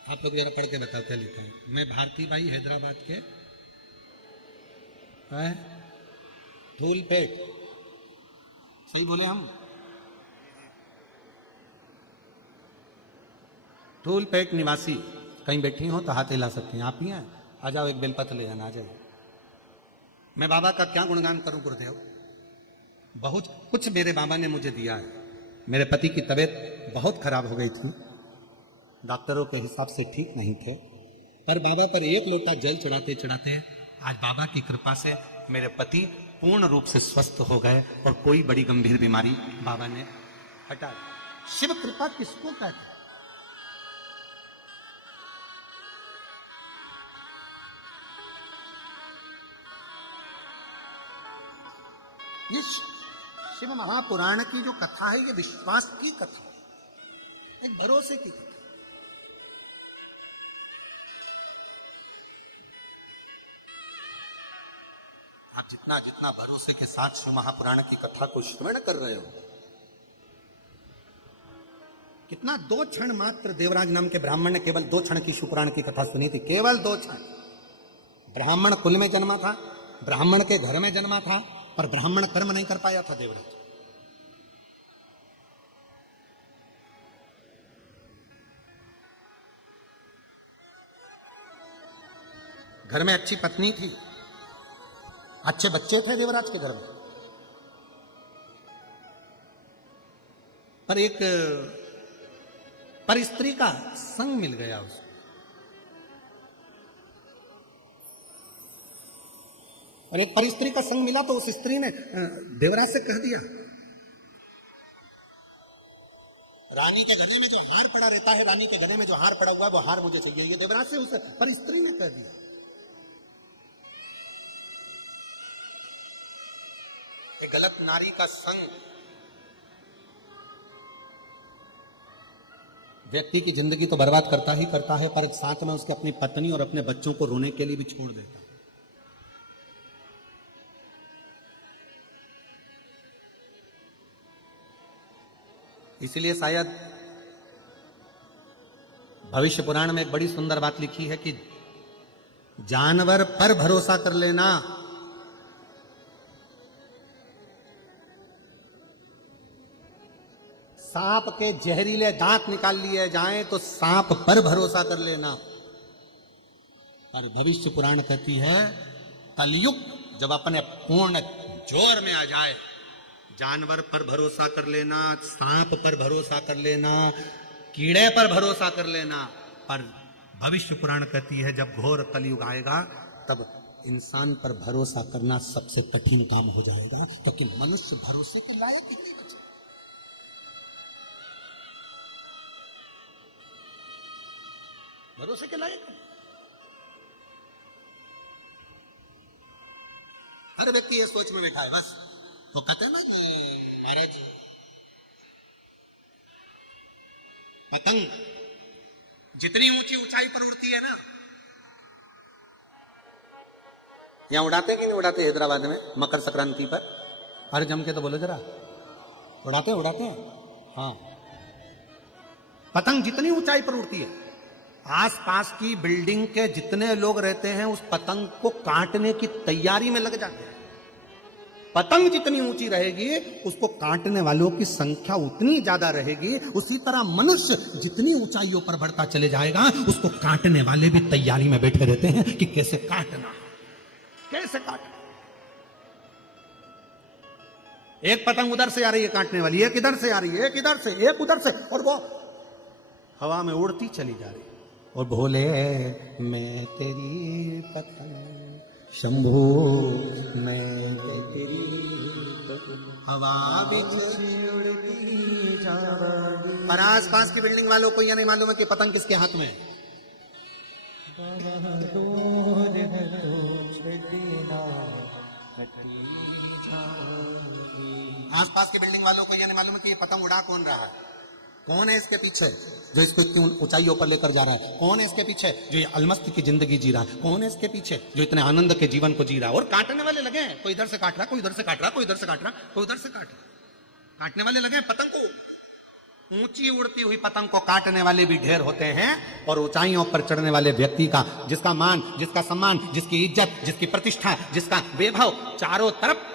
आप लोग जरा पढ़ के बताओ क्या लिखा है। मैं भारती बाई हैदराबाद के धूलपेट, सही बोले हम? धूलपेट निवासी। कहीं बैठी हो तो हाथ हिला सकती हैं। आप ही हैं? आ जाओ, एक बेलपत्र ले जाना, आ जाओ। मैं बाबा का क्या गुणगान करूं गुरुदेव, बहुत कुछ मेरे बाबा ने मुझे दिया है। मेरे पति की तबीयत बहुत खराब हो गई थी, डॉक्टरों के हिसाब से ठीक नहीं थे, पर बाबा पर एक लोटा जल चढ़ाते चढ़ाते आज बाबा की कृपा से मेरे पति पूर्ण रूप से स्वस्थ हो गए और कोई बड़ी गंभीर बीमारी बाबा ने हटा दी। शिव कृपा किसको कहते हैं? ये शिव महापुराण की जो कथा है, ये विश्वास की कथा है, एक भरोसे की कथा। आप जितना जितना भरोसे के साथ शिव महापुराण की कथा को श्रवण कर रहे हो, कितना 2 क्षण मात्र देवराज नाम के ब्राह्मण ने केवल 2 क्षण की शिवपुराण की कथा सुनी थी, केवल 2 क्षण। ब्राह्मण कुल में जन्मा था, ब्राह्मण के घर में जन्मा था, पर ब्राह्मण कर्म नहीं कर पाया था देवराज। घर में अच्छी पत्नी थी, अच्छे बच्चे थे देवराज के घर में, पर एक पर स्त्री का संग मिल गया उसको। और एक पर स्त्री का संग मिला तो उस स्त्री ने देवराज से कह दिया, रानी के गले में जो हार पड़ा रहता है, रानी के गले में जो हार पड़ा हुआ है, वो हार मुझे चाहिए। ये देवराज से उस पर स्त्री ने कह दिया। एक गलत नारी का संग व्यक्ति की जिंदगी तो बर्बाद करता ही करता है, पर साथ में उसके अपनी पत्नी और अपने बच्चों को रोने के लिए भी छोड़ देता है। इसलिए शायद भविष्य पुराण में एक बड़ी सुंदर बात लिखी है कि जानवर पर भरोसा कर लेना, सांप के जहरीले दांत निकाल लिए जाएं तो सांप पर भरोसा कर लेना। पर भविष्य पुराण कहती है कलयुग जब अपने पूर्ण जोर में आ जाए, जानवर पर भरोसा कर लेना, सांप पर भरोसा कर लेना, कीड़े पर भरोसा कर लेना। पर भविष्य पुराण कहती है जब घोर कलयुग आएगा तब इंसान पर भरोसा करना सबसे कठिन काम हो जाएगा, क्योंकि मनुष्य भरोसे के लायक ही नहीं बचे। भरोसे के लायक नहीं। हर व्यक्ति ये सोच में बैठा है बस। वो कहते हैं ना महाराज, पतंग जितनी ऊंची ऊंचाई पर उड़ती है ना, यहां उड़ाते कि नहीं उड़ाते हैदराबाद में मकर संक्रांति पर? अरे जम के तो बोलो जरा, उड़ाते उड़ाते हैं? हाँ, पतंग जितनी ऊंचाई पर उड़ती है, आसपास की बिल्डिंग के जितने लोग रहते हैं उस पतंग को काटने की तैयारी में लग जाते हैं। पतंग जितनी ऊंची रहेगी उसको काटने वालों की संख्या उतनी ज्यादा रहेगी। उसी तरह मनुष्य जितनी ऊंचाइयों पर बढ़ता चले जाएगा, उसको काटने वाले भी तैयारी में बैठे रहते हैं कि कैसे काटना, कैसे काटना। एक पतंग उधर से आ रही है काटने वाली, एक इधर से आ रही है, एक इधर से, एक उधर से, और वो हवा में उड़ती चली जा रही। और भोले मैं तेरी पतंग, शंभू मैं तेरी पतंग, हवा बिच उड़ती जाऊंगी। पर आस पास की बिल्डिंग वालों को यह नहीं मालूम है कि पतंग किसके हाथ में है। आसपास की बिल्डिंग वालों को यह नहीं मालूम है कि ये पतंग उड़ा कौन रहा है, कौन है इसके पीछे जो इसको इतनी ऊंचाइयों पर लेकर जा रहा है, कौन है इसके पीछे जो ये अलमस्ती की जिंदगी जी रहा है, कौन है इसके पीछे जो इतने आनंद के जीवन को जी रहा है। और काटने वाले लगे हैं, कोई इधर से काट रहा, कोई इधर से काट रहा, कोई इधर से काट रहा, कोई उधर से काट रहा। काटने वाले लगे हैं पतंग को। ऊंची उड़ती हुई पतंग को काटने वाले भी ढेर होते हैं, और ऊंचाइयों पर चढ़ने वाले व्यक्ति का, जिसका मान, जिसका सम्मान, जिसकी इज्जत, जिसकी प्रतिष्ठा, जिसका वैभव चारों तरफ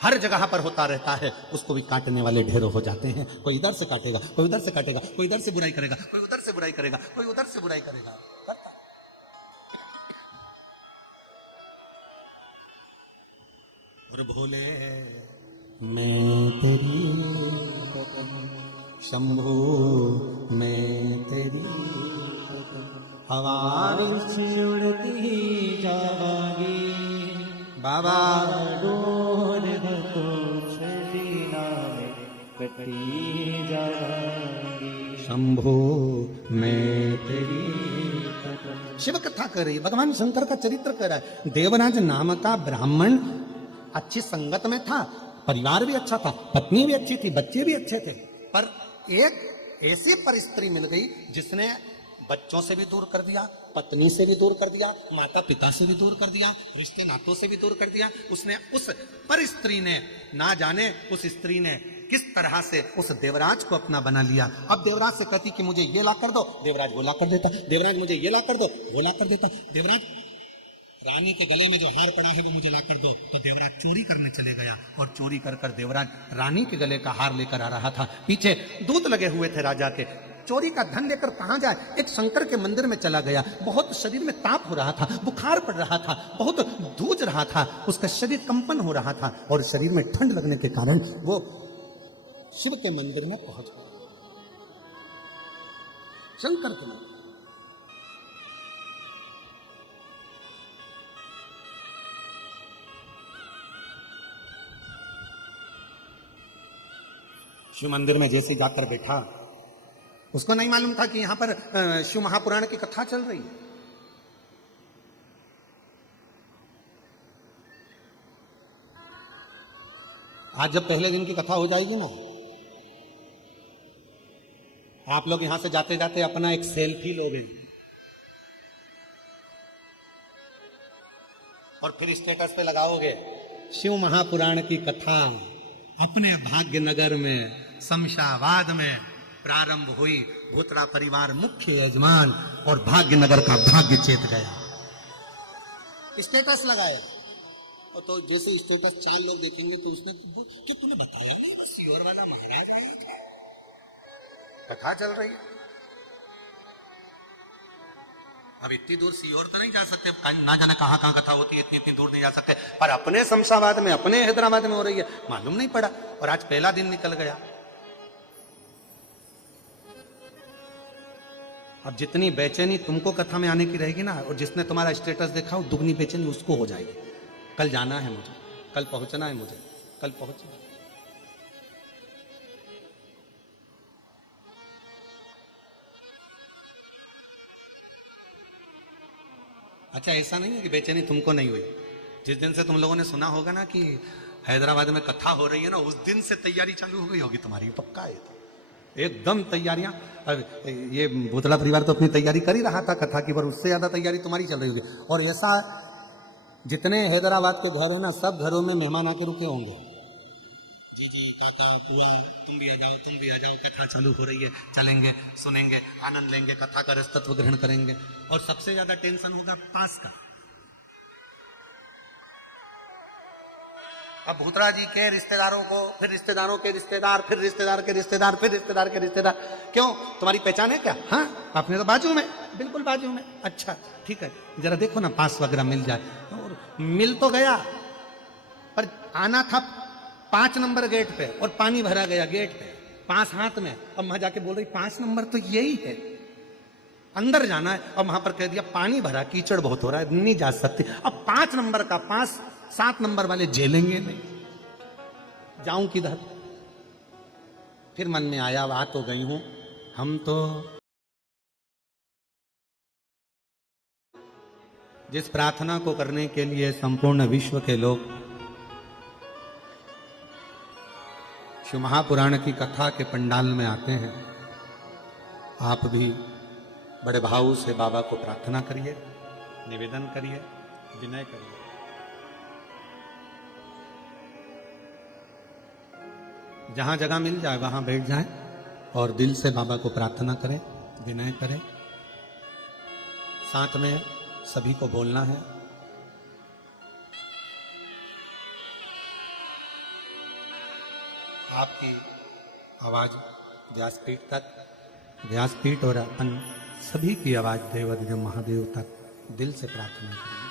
हर जगह पर होता रहता है, उसको भी काटने वाले ढेरों हो जाते हैं। कोई इधर से काटेगा, कोई उधर से काटेगा, कोई इधर से बुराई करेगा, कोई उधर से बुराई करेगा, कोई उधर से बुराई करेगा, करता। और भोले मैं तेरी शंभू मैं तेरी हवा उड़ती जावांगी, बाबा डोर तो छड़ीना में कटी जावांगी, शंभू मैं तेरी। शिव कथा कर रही है, भगवान शंकर का चरित्र कर रहा है। देवराज नाम का ब्राह्मण अच्छी संगत में था, परिवार भी अच्छा था, पत्नी भी अच्छी थी, बच्चे भी अच्छे थे, पर एक ऐसी परिस्त्री मिल गई जिसने बच्चों से भी दूर कर दिया, पत्नी से भी दूर कर दिया, माता पिता से भी दूर कर दिया, रिश्ते नातों से भी दूर कर दिया। उसने उस परिस्त्री ने, ना जाने उस स्त्री ने किस तरह से उस देवराज को अपना बना लिया। अब देवराज से कहती कि मुझे ये ला कर दो, देवराज वो ला कर देता, देवराज मुझे ये ला कर दो, वो ला कर देता। देवराज रानी के गले में जो हार पड़ा है वो मुझे ला कर दो, तो देवराज चोरी करने चले गया, और चोरी कर कर देवराज रानी के गले का हार लेकर आ रहा था। पीछे दूत लगे हुए थे राजा के। चोरी का धन लेकर कहां जाए, एक शंकर के मंदिर में चला गया। बहुत शरीर में ताप हो रहा था, बुखार पड़ रहा था, बहुत धूज रहा था, उसका शरीर कंपन हो रहा था, और शरीर में ठंड लगने के कारण वो शिव के मंदिर में पहुंच गया, शंकर के मंदिर। शिव मंदिर में जैसे जाकर बैठा, उसको नहीं मालूम था कि यहां पर शिव महापुराण की कथा चल रही है। आज जब पहले दिन की कथा हो जाएगी ना, आप लोग यहां से जाते जाते अपना एक सेल्फी लोगे और फिर स्टेटस पे लगाओगे, शिव महापुराण की कथा अपने भाग्य नगर में शमशाबाद में प्रारंभ हुई। भूतड़ा परिवार मुख्य यजमान और भाग्य नगर का भाग्य चेत गया, स्टेटस लगाए। और तो जैसे स्टेटस 4 लोग देखेंगे तो उसने कि तूने बताया नहीं, बस सीहोर वाला महाराज नहीं था, कथा चल रही है। अब इतनी दूर सीहोर तो नहीं जा सकते, ना जाने कहां कहां कथा होती है, इतनी इतनी दूर नहीं जा सकते, पर अपने शमशाबाद में, अपने हैदराबाद में हो रही है, मालूम नहीं पड़ा। और आज पहला दिन निकल गया। अब जितनी बेचैनी तुमको कथा में आने की रहेगी ना, और जिसने तुम्हारा स्टेटस देखा वो दुगनी बेचैनी उसको हो जाएगी। कल जाना है मुझे, कल पहुंचना है मुझे, कल पहुंचना है। अच्छा, ऐसा नहीं है कि बेचैनी तुमको नहीं हुई। जिस दिन से तुम लोगों ने सुना होगा ना कि हैदराबाद में कथा हो रही है ना, उस दिन से तैयारी चालू हो गई होगी तुम्हारी, पक्का है तो। एकदम तैयारियां। अब ये भूतला परिवार तो अपनी तैयारी कर ही रहा था कथा की, पर उससे ज्यादा तैयारी तुम्हारी चल रही होगी। और ऐसा जितने हैदराबाद के घर है ना, सब घरों में मेहमान आके रुके होंगे। जीजी, काका, बुआ, तुम भी आ जाओ, तुम भी आ जाओ, कथा चालू हो रही है, चलेंगे, सुनेंगे, आनंद लेंगे, कथा का रसतत्व ग्रहण करेंगे। और सबसे ज्यादा टेंशन होगा पास का। अब भूतरा जी के रिश्तेदारों को, फिर रिश्तेदारों के रिश्तेदार, फिर रिश्तेदार के रिश्तेदार, फिर रिश्तेदार के रिश्तेदार। क्यों, तुम्हारी पहचान है क्या? हाँ, आपने तो बाजू में, बिल्कुल बाजू में। अच्छा ठीक है, जरा देखो ना पास वगैरह मिल जाए। और मिल तो गया, पर आना था 5 नंबर गेट पे और पानी भरा गया गेट पे, 5 हाथ में। अब वहां जाके बोल रही 5 नंबर तो यही है, अंदर जाना है। अब वहां पर कह दिया पानी भरा, कीचड़ बहुत हो रहा है, नहीं जा सकते। अब 5 नंबर का 5-7 नंबर वाले झेलेंगे नहीं, जाऊं किधर? फिर मन में आया, आ तो गई हूं, हम तो जिस प्रार्थना को करने के लिए संपूर्ण विश्व के लोग शिव महापुराण की कथा के पंडाल में आते हैं, आप भी बड़े भाव से बाबा को प्रार्थना करिए, निवेदन करिए, विनय करिए। जहां जगह मिल जाए वहां बैठ जाएं और दिल से बाबा को प्रार्थना करें, विनय करें। साथ में सभी को बोलना है, आपकी आवाज व्यासपीठ तक, व्यासपीठ और अपन सभी की आवाज देवाधिदेव महादेव तक दिल से प्रार्थना करें।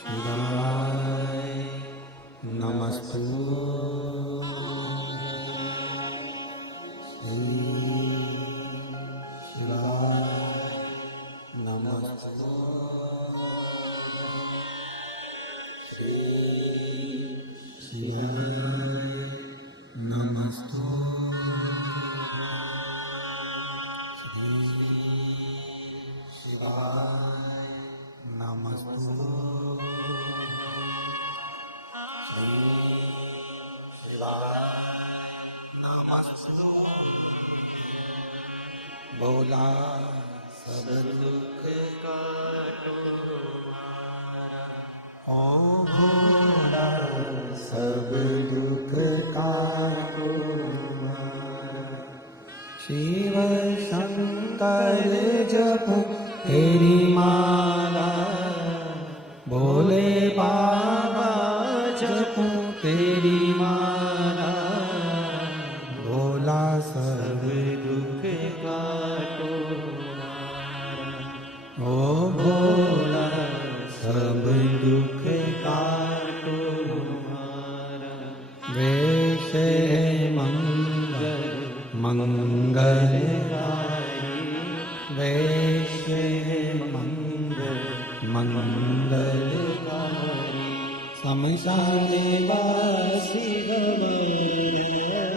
शिवाय नमस्तु, शिवाय नमस्तु, शिवाय नमस्तु, शिवाय नमस्तु, नमस्तु। भोला सब दुख काटो हमारा, ओ भोला सब दुख काटो हमारा। शिव शंकर जप तेरी माला, भोले बाबा जपो तेरी माला, भोला सब दुख काटो हमारा, ओ भोला सब दुख काटो हमारा। वैसे मंगल मंगलकारी, वैसे मंगल मंगलकारी, शमशाने वासी हमारा,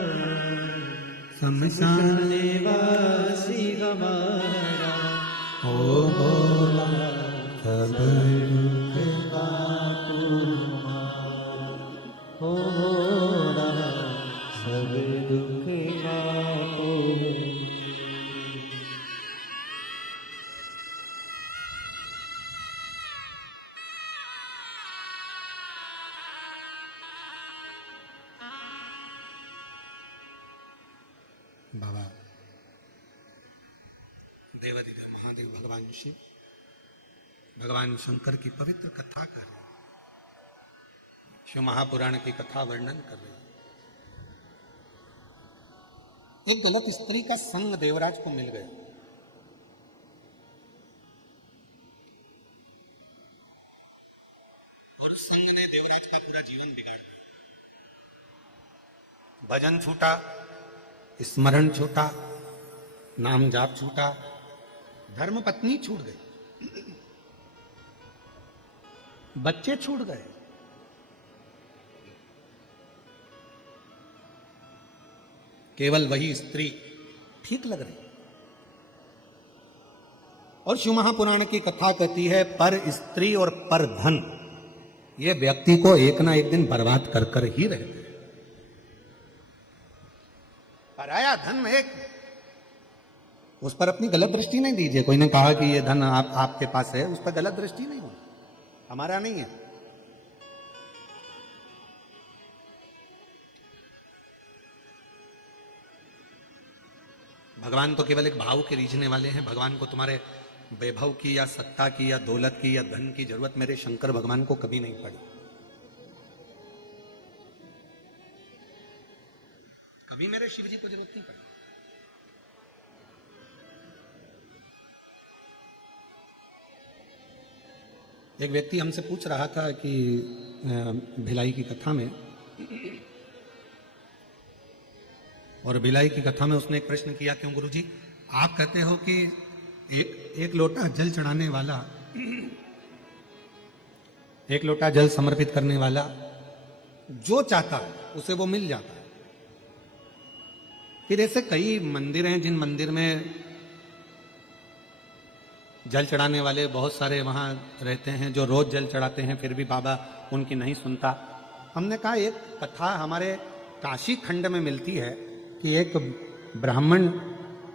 शमशाने वासी हमारा, ओ भोला सब दुख काटो हमारा, ओ भोला सब दुख काटो। बाबा देवाधिदेव महादेव भगवान शिव, भगवान शंकर की पवित्र कथा कर रहे हैं। शिव महापुराण की कथा वर्णन कर रहे हैं। एक गलत स्त्री का संग देवराज को मिल गया, और संग ने देवराज का पूरा जीवन बिगाड़ दिया। भजन छूटा, स्मरण छूटा, नाम जाप छूटा, धर्म पत्नी छूट गई, बच्चे छूट गए। केवल वही स्त्री ठीक लग रही। और शिव महापुराण की कथा कहती है पर स्त्री और पर धन ये व्यक्ति को एक ना एक दिन बर्बाद कर कर ही रहते हैं। पराया धन एक, उस पर अपनी गलत दृष्टि नहीं दीजिए। कोई ने कहा कि ये धन आपके पास है, उस पर गलत दृष्टि नहीं होनी, हमारा नहीं है। भगवान तो केवल एक भाव के रीझने वाले हैं। भगवान को तुम्हारे वैभव की या सत्ता की या दौलत की या धन की जरूरत मेरे शंकर भगवान को कभी नहीं पड़ी। कभी मेरे शिव जी को जरूरत नहीं पड़ी। एक व्यक्ति हमसे पूछ रहा था कि भिलाई की कथा में, और भिलाई की कथा में उसने एक प्रश्न किया, क्यों गुरुजी आप कहते हो कि एक लोटा जल चढ़ाने वाला, एक लोटा जल समर्पित करने वाला जो चाहता है उसे वो मिल जाता है। फिर ऐसे कई मंदिर हैं जिन मंदिर में जल चढ़ाने वाले बहुत सारे वहां रहते हैं जो रोज जल चढ़ाते हैं, फिर भी बाबा उनकी नहीं सुनता। हमने कहा एक कथा हमारे काशी खंड में मिलती है कि एक ब्राह्मण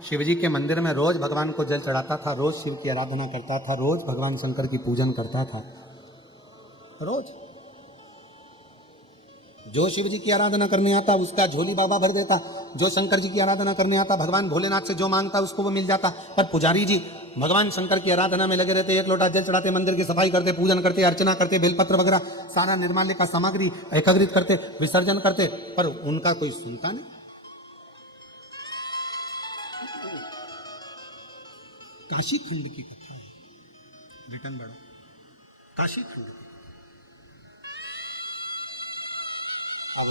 शिवजी के मंदिर में रोज भगवान को जल चढ़ाता था, रोज शिव की आराधना करता था, रोज भगवान शंकर की पूजन करता था। रोज जो शिव जी की आराधना करने आता उसका झोली बाबा भर देता, जो शंकर जी की आराधना करने आता भगवान भोलेनाथ से जो मांगता उसको वो मिल जाता। पर पुजारी जी भगवान शंकर की आराधना में लगे रहते, एक लोटा जल चढ़ाते, मंदिर की सफाई करते, पूजन करते, अर्चना करते, बेलपत्र वगैरह सारा निर्माल्य का सामग्री एकत्रित करते, विसर्जन करते, पर उनका कोई सुनता नहीं। काशी खंड की कथा है, रिटर्न बढ़ो, काशी खंड की। अब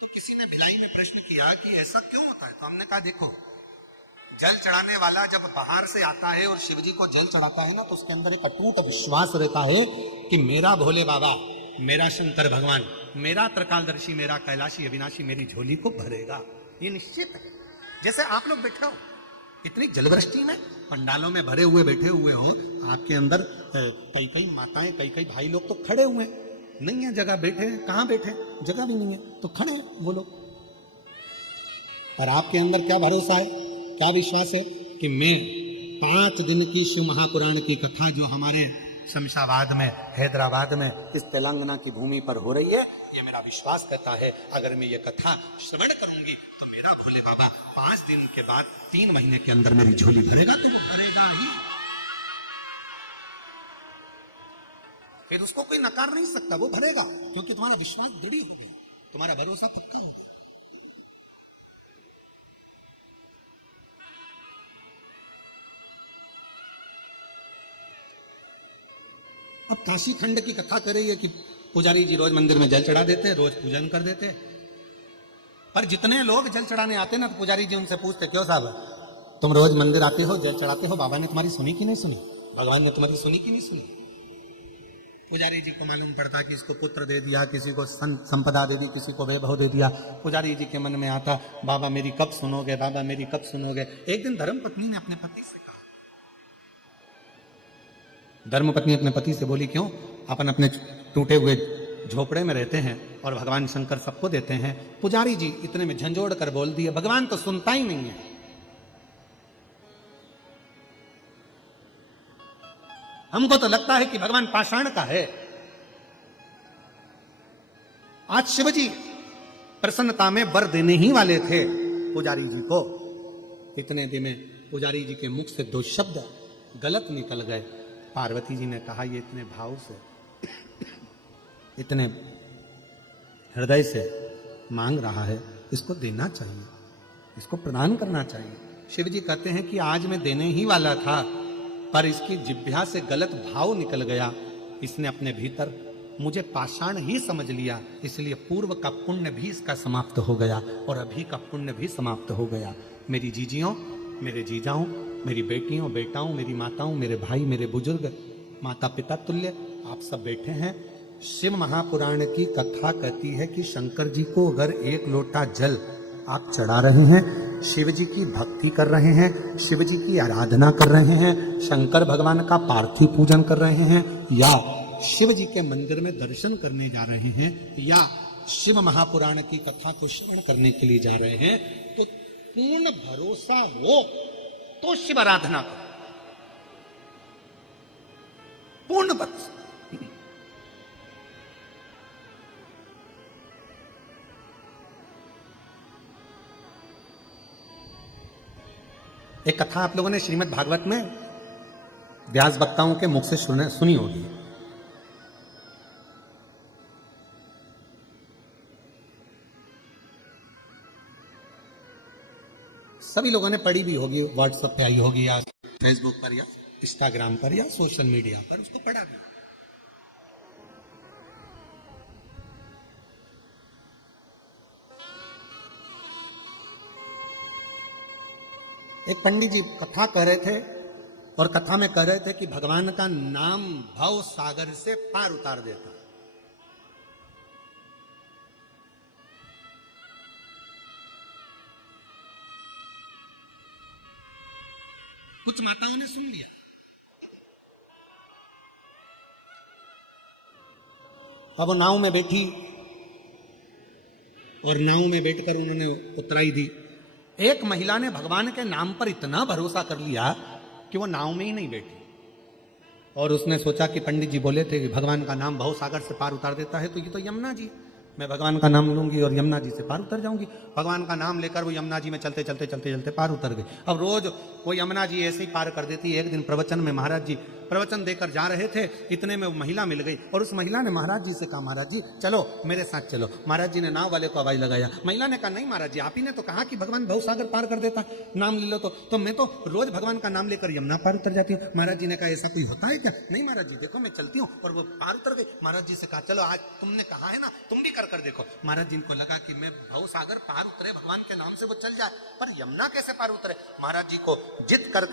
तो किसी ने भिलाई में प्रश्न किया कि ऐसा क्यों होता है, तो हमने कहा देखो, जल चढ़ाने वाला जब बाहर से आता है और शिव जी को जल चढ़ाता है ना, तो उसके अंदर एक अटूट विश्वास रहता है कि मेरा भोले बाबा, मेरा शंकर भगवान, मेरा त्रिकालदर्शी, मेरा कैलाशी अविनाशी मेरी झोली को भरेगा, ये निश्चित है। जैसे आप लोग बैठे हो इतनी जलवृष्टि में, पंडालों में भरे हुए बैठे हुए हो, आपके अंदर कई कई माताएं, कई कई भाई लोग तो खड़े हुए हैं, नहीं है जगह, बैठे हैं, कहां बैठे, जगह भी नहीं है तो खड़े हैं वो लोग। और आपके अंदर क्या भरोसा है, क्या विश्वास है कि मैं 5 दिन की शिव महापुराण की कथा जो हमारे शमशाबाद में, हैदराबाद में, इस तेलंगाना की भूमि पर हो रही है, ये मेरा विश्वास कहता है अगर मैं ये कथा श्रवण करूंगी तो मेरा भोले बाबा 5 दिन के बाद 3 महीने के अंदर मेरी झोली भरेगा, तो वो भरेगा ही। फिर उसको कोई नकार नहीं सकता, वो भरेगा, क्योंकि तुम्हारा विश्वास दृढ़ हो गया, तुम्हारा भरोसा पक्का हो गया। अब काशी खंड की कथा कर रही है कि पुजारी जी रोज मंदिर में जल चढ़ा देते, रोज पूजन कर देते, पर जितने लोग जल चढ़ाने आते ना तो पुजारी जी उनसे पूछते, क्यों साहब तुम रोज मंदिर आते हो, जल चढ़ाते हो, बाबा ने तुम्हारी सुनी कि नहीं सुनी, भगवान ने तुम्हारी सुनी कि नहीं सुनी। पुजारी जी को मालूम पड़ता कि इसको पुत्र दे दिया, किसी को संपदा दे दी, किसी को वैभव दे दिया। पुजारी जी के मन में आता, बाबा मेरी कब सुनोगे, बाबा मेरी कब सुनोगे। एक दिन धर्मपत्नी ने अपने पति से कहा, धर्मपत्नी अपने पति से बोली, क्यों अपन अपने टूटे हुए झोपड़े में रहते हैं और भगवान शंकर सबको देते हैं। पुजारी जी इतने में झंझोड़ कर बोल दिए, भगवान तो सुनता ही नहीं है। हमको तो लगता है कि भगवान पाषाण का है। आज शिवजी प्रसन्नता में वर देने ही वाले थे पुजारी जी को, इतने दिन में पुजारी जी के मुख से 2 शब्द गलत निकल गए। पार्वती जी ने कहा, ये इतने भाव से इतने हृदय से मांग रहा है, इसको देना चाहिए, इसको प्रदान करना चाहिए। शिव जी कहते हैं कि आज मैं देने ही वाला था, पर इसकी जिह्वा से गलत भाव निकल गया, इसने अपने भीतर मुझे पाषाण ही समझ लिया, इसलिए पूर्व का पुण्य भी इसका समाप्त हो गया और अभी का पुण्य भी समाप्त हो गया। मेरी जीजियों, मेरे जीजाओं, मेरी बेटियों, बेटाओं, मेरी माताओं, मेरे भाई, मेरे बुजुर्ग, माता पिता तुल्य आप सब बैठे हैं। शिव महापुराण की कथा कहती है कि शंकर जी को अगर एक लोटा जल आप चढ़ा रहे हैं, शिव जी की भक्ति कर रहे हैं, शिव जी की आराधना कर रहे हैं, शंकर भगवान का पार्थिव पूजन कर रहे हैं, या शिव जी के मंदिर में दर्शन करने जा रहे हैं, या शिव महापुराण की कथा को श्रवण करने के लिए जा रहे हैं, तो पूर्ण भरोसा हो तो शिव आराधना करो, पूर्ण भरोसा। एक कथा आप लोगों ने श्रीमद् भागवत में व्यास वक्ताओं के मुख से सुनी होगी। सभी लोगों ने पढ़ी भी होगी, व्हाट्सएप पे आई होगी या फेसबुक पर या इंस्टाग्राम पर या सोशल मीडिया पर उसको पढ़ा भी। एक पंडित जी कथा कह रहे थे और कथा में कह रहे थे कि भगवान का नाम भव सागर से पार उतार देता। कुछ माताओं ने सुन लिया, अब वो नाव में बैठी और नाव में बैठकर उन्होंने उतराई दी। एक महिला ने भगवान के नाम पर इतना भरोसा कर लिया कि वो नाव में ही नहीं बैठी, और उसने सोचा कि पंडित जी बोले थे कि भगवान का नाम भव सागर से पार उतार देता है, तो ये तो यमुना जी, मैं भगवान का नाम लूंगी और यमुना जी से पार उतर जाऊंगी। भगवान का नाम लेकर वो यमुना जी में चलते चलते चलते चलते पार उतर गई। अब रोज वो यमुना जी ऐसे ही पार कर देती। एक दिन प्रवचन में महाराज जी प्रवचन देकर जा रहे थे, इतने में वो महिला मिल गई और उस महिला ने महाराज जी से कहा, महाराज जी चलो मेरे साथ चलो। महाराज जी ने नाव वाले को आवाज लगाया। महिला ने कहा, नहीं महाराज जी, आप ही ने तो कहा कि भगवान भव सागर पार कर देता, नाम ले लो तो मैं तो रोज भगवान का नाम लेकर यमुना पार उतर जाती हूँ। महाराज जी ने कहा, ऐसा कोई होता है क्या? नहीं महाराज जी, देखो मैं चलती हूँ, और वो पार उतर गई। महाराज जी से कहा, चलो आज तुमने कहा है ना, तुम भी कर देखो। महाराज जी को लगा कि मैं भव सागर पार उतरे, भगवान के नाम से वो चल जाए, पर यमुना कैसे पार उतरे? महाराज जी को जिद कर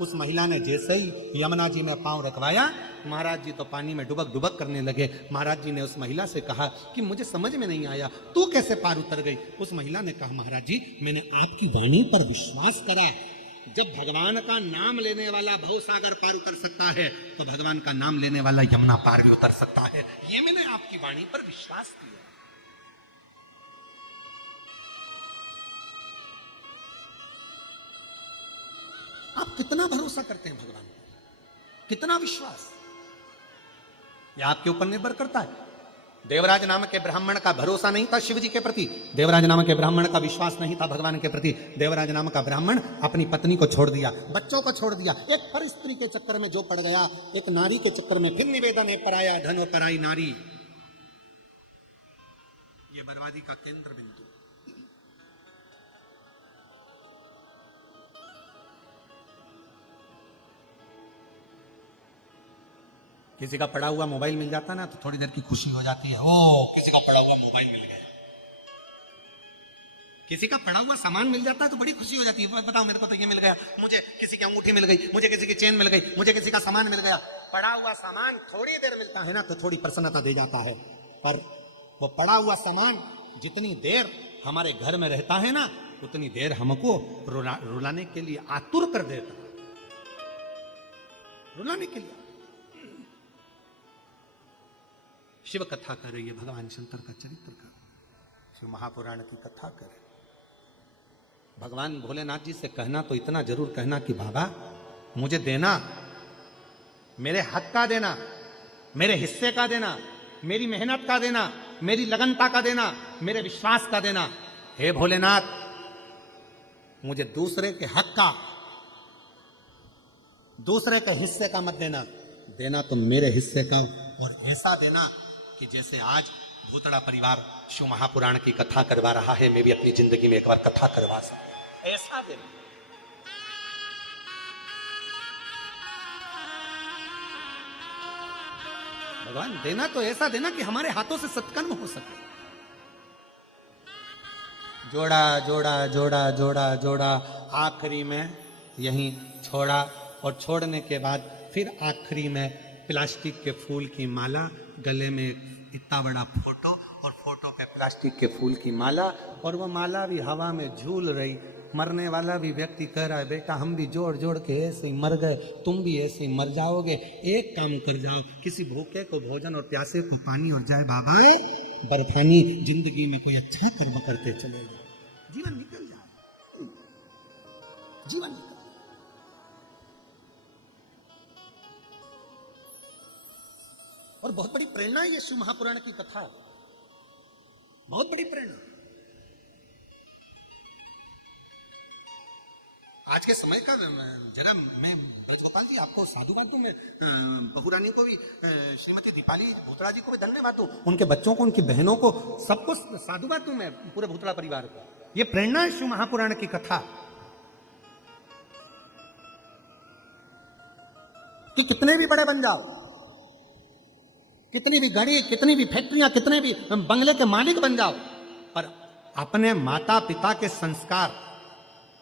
उस महिला ने जैसे ही यमुना जी में पांव रखवाया, महाराज जी तो पानी में डुबक डुबक करने लगे। महाराज जी ने उस महिला से कहा कि मुझे समझ में नहीं आया, तू कैसे पार उतर गई? उस महिला ने कहा, महाराज जी मैंने आपकी वाणी पर विश्वास करा, जब भगवान का नाम लेने वाला भव सागर पार उतर सकता है, तो भगवान का नाम लेने वाला यमुना पार भी उतर सकता है। ये मैंने आपकी वाणी पर विश्वास किया। आप कितना भरोसा करते हैं भगवान पर, कितना विश्वास, यह आपके ऊपर निर्भर करता है। देवराज नाम के ब्राह्मण का भरोसा नहीं था शिव जी के प्रति, देवराज नाम के ब्राह्मण का विश्वास नहीं था भगवान के प्रति। देवराज नाम का ब्राह्मण अपनी पत्नी को छोड़ दिया, बच्चों को छोड़ दिया, एक पर स्त्री के चक्कर में जो पड़ गया, एक नारी के चक्कर में, फिर निवेदन है पराया धन और पराई नारी, ये बर्बादी का केंद्र बिंदु। किसी का पड़ा हुआ मोबाइल मिल जाता ना तो थोड़ी देर की खुशी हो जाती है, ओ किसी का पड़ा हुआ मोबाइल मिल गया। किसी का पड़ा हुआ सामान मिल जाता है तो बड़ी खुशी हो जाती है, बताओ मेरे को तो ये मिल गया, मुझे किसी की अंगूठी मिल गई, मुझे किसी की चेन मिल गई, मुझे किसी का सामान मिल गया। पड़ा हुआ सामान थोड़ी देर मिलता है ना तो थोड़ी प्रसन्नता दे जाता है, पर वो पड़ा हुआ सामान जितनी देर हमारे घर में रहता है ना, उतनी देर हमको रुलाने के लिए आतुर कर देता है, रुलाने के लिए। शिव कथा कर रही है, भगवान शंकर का चरित्र कर, शिव महापुराण की कथा कर। भगवान भोलेनाथ जी से कहना तो इतना जरूर कहना कि बाबा मुझे देना, मेरे हक का देना, मेरे हिस्से का देना, मेरी मेहनत का देना, मेरी लगनता का देना, मेरे विश्वास का देना। हे भोलेनाथ, मुझे दूसरे के हक का, दूसरे के हिस्से का मत देना, देना तो मेरे हिस्से का, और ऐसा देना कि जैसे आज भूतड़ा परिवार शिव महापुराण की कथा करवा रहा है, मैं भी अपनी जिंदगी में एक बार कथा करवा सकूं। ऐसा दिन भगवान देना तो ऐसा देना कि हमारे हाथों से सत्कर्म हो सके। जोड़ा जोड़ा जोड़ा जोड़ा जोड़ा, आखिरी में यहीं छोड़ा, और छोड़ने के बाद फिर आखिरी में प्लास्टिक के फूल की माला, गले में इतना बड़ा फोटो, और फोटो पे प्लास्टिक के फूल की माला, और वो माला भी हवा में झूल रही। मरने वाला भी व्यक्ति कह रहा है, बेटा हम भी जोड़ जोड़ के ऐसे ही मर गए, तुम भी ऐसे ही मर जाओगे, एक काम कर जाओ, किसी भूखे को भोजन और प्यासे को पानी, और जाए बाबा बर्फानी जिंदगी में कोई अच्छा कर्म करते चले जाओ, जीवन निकल जाए, जीवन निकल। और बहुत बड़ी प्रेरणा है ये शिव महापुराण की कथा, बहुत बड़ी प्रेरणा। आज के समय का जरा मैं ब्रजगोपाल जी आपको साधुवाद दूं, मैं बहुरानी को भी, श्रीमती दीपाली भूतड़ा जी को भी धन्यवाद दूं, उनके बच्चों को, उनकी बहनों को, सबको साधुवाद दूं मैं, पूरे भूतड़ा परिवार को। ये प्रेरणा है शिव महापुराण की कथा। कि कितने भी बड़े बन जाओ, कितनी भी गाड़ी, कितनी भी फैक्ट्रियां, कितने भी बंगले के मालिक बन जाओ, पर अपने माता पिता के संस्कार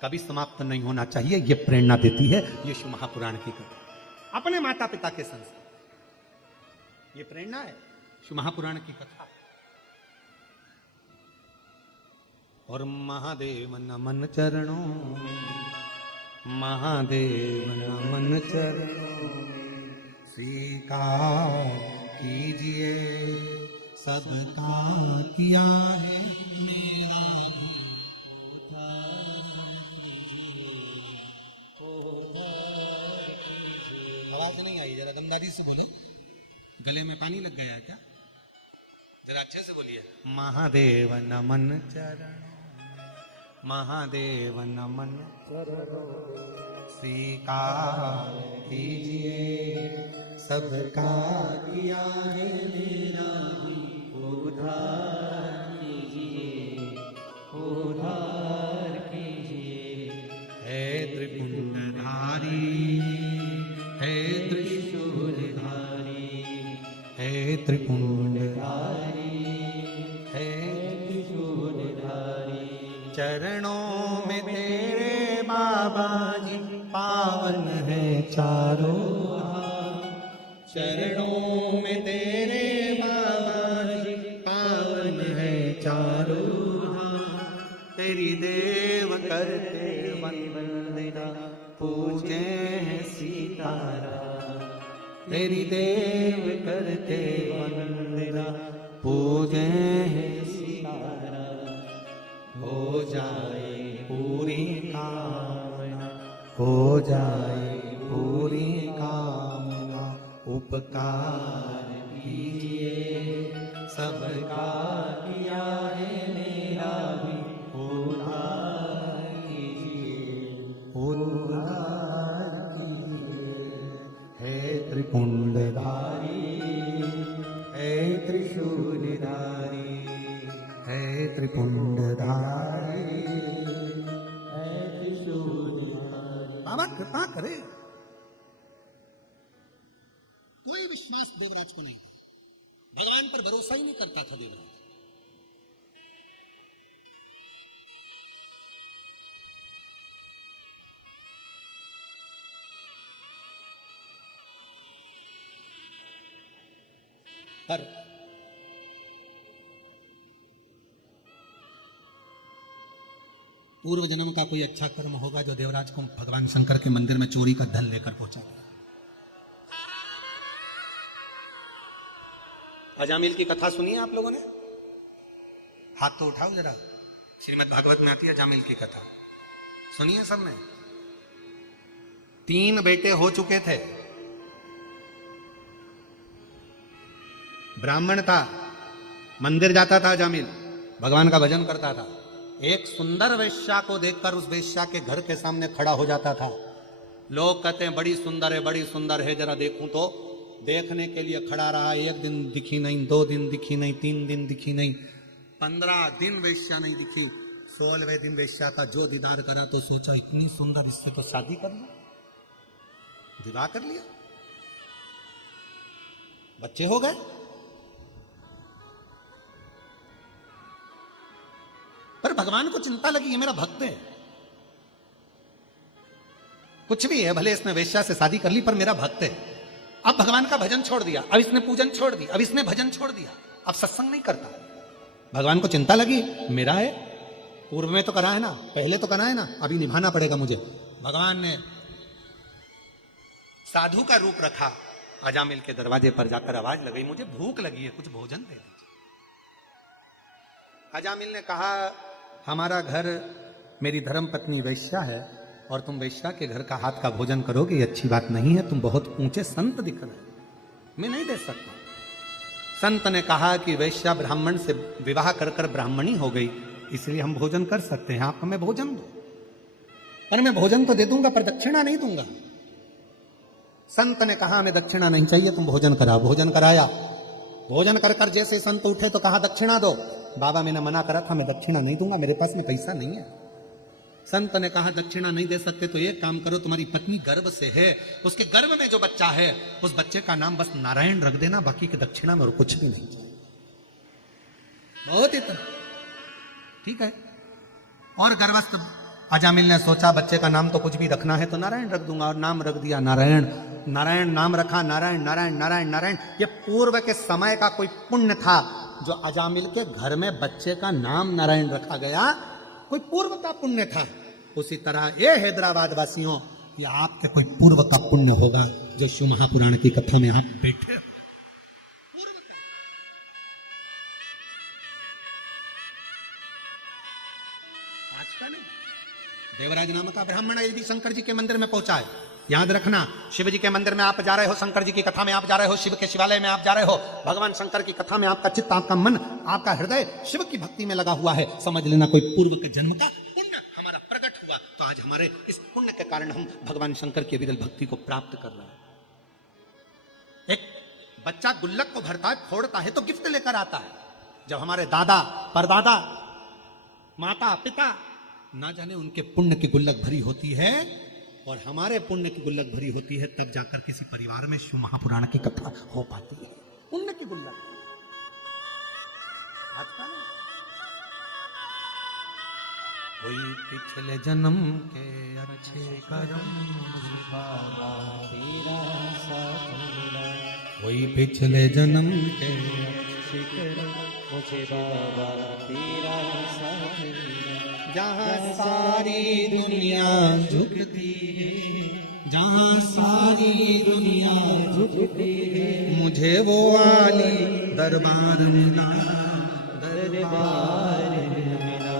कभी समाप्त नहीं होना चाहिए। यह प्रेरणा देती है ये शिव महापुराण की कथा, अपने माता पिता के संस्कार, ये प्रेरणा है शिव महापुराण की कथा। और महादेव नमन चरणों में, महादेव नमन चरणों में, स्वीकार कीजिए सबका किया है मेरा भी उद्धार कीजिए। आवाज नहीं आई, जरा दमदारी से बोले, गले में पानी लग गया क्या? जरा अच्छे से बोलिए। महादेव नमन चरणों, महादेव नमन चरणों, स्वीकार कीजिए सबका किया है मेरा भी उद्धार कीजिए, उद्धार कीजिए। है त्रिपुंडधारी, है त्रिशूलधारी, है त्रिपुंडधारी, है त्रिशूलधारी। चरणों में तेरे बाबा जी पावन है चारों, चरणों में तेरे बाबा जी पावन है चारों। तेरी देव करते वंदना, पूजे हैं सीतारा, तेरी देव करते वंदना, पूजे हैं सीतारा। हो जाए पूरी कामना, हो जाए पूरी कामना, उपकार कीजिए सबका किया है मेरा भी उद्धार कीजिए, उद्धार कीजिए। है त्रिपुंडधारी, है त्रिशूलधारी, है त्रिपुंडधारी, है त्रिशूलधारी। बाबा कृपा करे। कोई विश्वास देवराज को नहीं था, भगवान पर भरोसा ही नहीं करता था देवराज। पर पूर्व जन्म का कोई अच्छा कर्म होगा जो देवराज को भगवान शंकर के मंदिर में चोरी का धन लेकर पहुंचा। अजामिल की कथा सुनी है आप लोगों ने? हाथ तो उठाओ जरा, श्रीमद् भागवत में आती है अजामिल की कथा, सुनिए सबने। 3 बेटे हो चुके थे, ब्राह्मण था, मंदिर जाता था अजामिल, भगवान का भजन करता था। एक सुंदर वेश्या को देखकर उस वेश्या के घर के सामने खड़ा हो जाता था। लोग कहते हैं बड़ी सुंदर है, बड़ी सुंदर है, जरा देखूं तो देखने के लिए खड़ा रहा, 1 दिन दिखी नहीं, 2 दिन दिखी नहीं, 3 दिन दिखी नहीं, 15 दिन वेश्या नहीं दिखी, 16वें दिन वेश्या का जो दीदार करा तो सोचा इतनी सुंदर, इससे तो शादी कर लो, विवाह कर लिया, बच्चे हो गए। पर भगवान को चिंता लगी, ये मेरा भक्त है, कुछ भी है, भले इसने वेश्या से शादी कर ली पर मेरा भक्त है। अब भगवान का भजन छोड़ दिया, अब इसने पूजन छोड़ दिया, अब इसने भजन छोड़ दिया, अब सत्संग नहीं करता। भगवान को चिंता लगी, मेरा है, पूर्व में तो करा है ना, पहले तो करा है ना, अभी निभाना पड़ेगा मुझे। भगवान ने साधु का रूप रखा, अजामिल के दरवाजे पर जाकर आवाज लगाई, मुझे भूख लगी है, कुछ भोजन दे दीजिए। अजामिल ने कहा, हमारा घर, मेरी धर्म पत्नी वैश्या है और तुम वैश्या के घर का हाथ का भोजन करोगे, ये अच्छी बात नहीं है, तुम बहुत ऊंचे संत दिख रहे हो, मैं नहीं दे सकता। संत ने कहा कि वैश्या ब्राह्मण से विवाह कर कर ब्राह्मणी हो गई, इसलिए हम भोजन कर सकते हैं, आप हमें भोजन दो। पर मैं भोजन तो दे दूंगा पर दक्षिणा नहीं दूंगा। संत ने कहा हमें दक्षिणा नहीं चाहिए, तुम भोजन कराओ। भोजन कराया, भोजन कर कर जैसे संत उठे तो कहा दक्षिणा दो। बाबा मैंने मना करा था, मैं दक्षिणा नहीं दूंगा, मेरे पास में पैसा नहीं है। संत ने कहा दक्षिणा नहीं दे सकते तो एक काम करो, तुम्हारी पत्नी गर्भ से है, उसके गर्भ में जो बच्चा है उस बच्चे का नाम बस नारायण रख देना, बाकी की दक्षिणा में और कुछ भी नहीं चाहिए। बहुत इतना ठीक है। और गर्भस्थ अजामिल ने सोचा बच्चे का नाम तो कुछ भी रखना है तो नारायण रख दूंगा, और नाम रख दिया नारायण। नारायण नाम रखा, नारायण नारायण नारायण नारायण। ये पूर्व के समय का कोई पुण्य था जो अजामिल के घर में बच्चे का नाम नारायण रखा गया, कोई पूर्व का पुण्य था। उसी तरह ये हैदराबाद वासियों, ये आपके कोई पूर्व का पुण्य होगा जो शिव महापुराण की कथा में आप बैठे हो। आज का नहीं। देवराज नाम का ब्राह्मण यदि शंकर जी के मंदिर में पहुंचा है, याद रखना, शिव जी के मंदिर में आप जा रहे हो, शंकर जी की कथा में आप जा रहे हो, शिव के शिवालय में आप जा रहे हो, भगवान शंकर की कथा में आपका चित्त, आपका मन, आपका हृदय शिव की भक्ति में लगा हुआ है, समझ लेना कोई पूर्व के जन्म का पुण्य हमारा प्रकट हुआ। तो आज हमारे इस पुण्य के कारण हम भगवान शंकर की विरल भक्ति को प्राप्त कर रहे हैं। एक बच्चा गुल्लक को भरता है, फोड़ता है तो गिफ्ट लेकर आता है। जब हमारे दादा परदादा माता पिता ना जाने उनके पुण्य की गुल्लक भरी होती है और हमारे पुण्य की गुल्लक भरी होती है, तब जाकर किसी परिवार में शिव महापुराण की कथा हो पाती है। पुण्य की गुल्लक आज का नहीं। कोई पिछले जन्म के अच्छे कर्म बाबा तेरा साथ मिला, कोई पिछले जन्म के अच्छे कर्म मुझे बाबा तेरा साथ मिला। जहाँ सारी दुनिया झुकती है, जहाँ सारी दुनिया झुकती है, मुझे वो वाली दरबार मिला, दरबार मिला।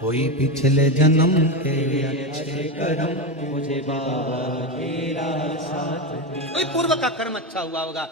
कोई पिछले जन्म के अच्छे कर्म मुझे बाबा तेरा साथ मिला। कोई पूर्व का कर्म अच्छा हुआ होगा।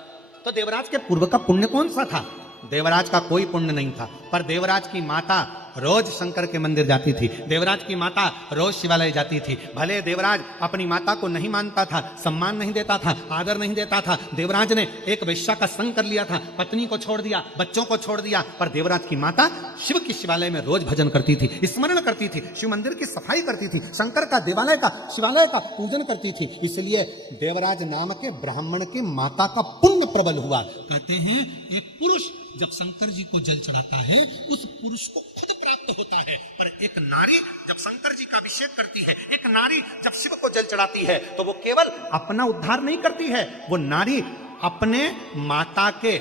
तो देवराज के पूर्व का पुण्य कौन सा था? देवराज का कोई पुण्य नहीं था, पर देवराज की माता रोज शंकर के मंदिर जाती थी, देवराज की माता रोज शिवालय जाती थी। भले देवराज अपनी माता को नहीं मानता था, सम्मान नहीं देता था, आदर नहीं देता था, देवराज ने एक वेश्या का संग कर लिया था, पत्नी को छोड़ दिया, बच्चों को छोड़ दिया, पर देवराज की माता शिव की शिवालय में रोज भजन करती थी, स्मरण करती थी, शिव मंदिर की सफाई करती थी, शंकर का देवालय का शिवालय का पूजन करती थी। इसलिए देवराज नाम के ब्राह्मण के माता का पुण्य प्रबल हुआ। कहते हैं एक पुरुष जब शंकर जी को जल चढ़ाता है उस पुरुष को खुद प्राप्त होता है, पर एक नारी जब शंकर जी का अभिषेक करती है, एक नारी जब शिव को जल चढ़ाती है तो वो केवल अपना उद्धार नहीं करती है, वो नारी अपने माता के,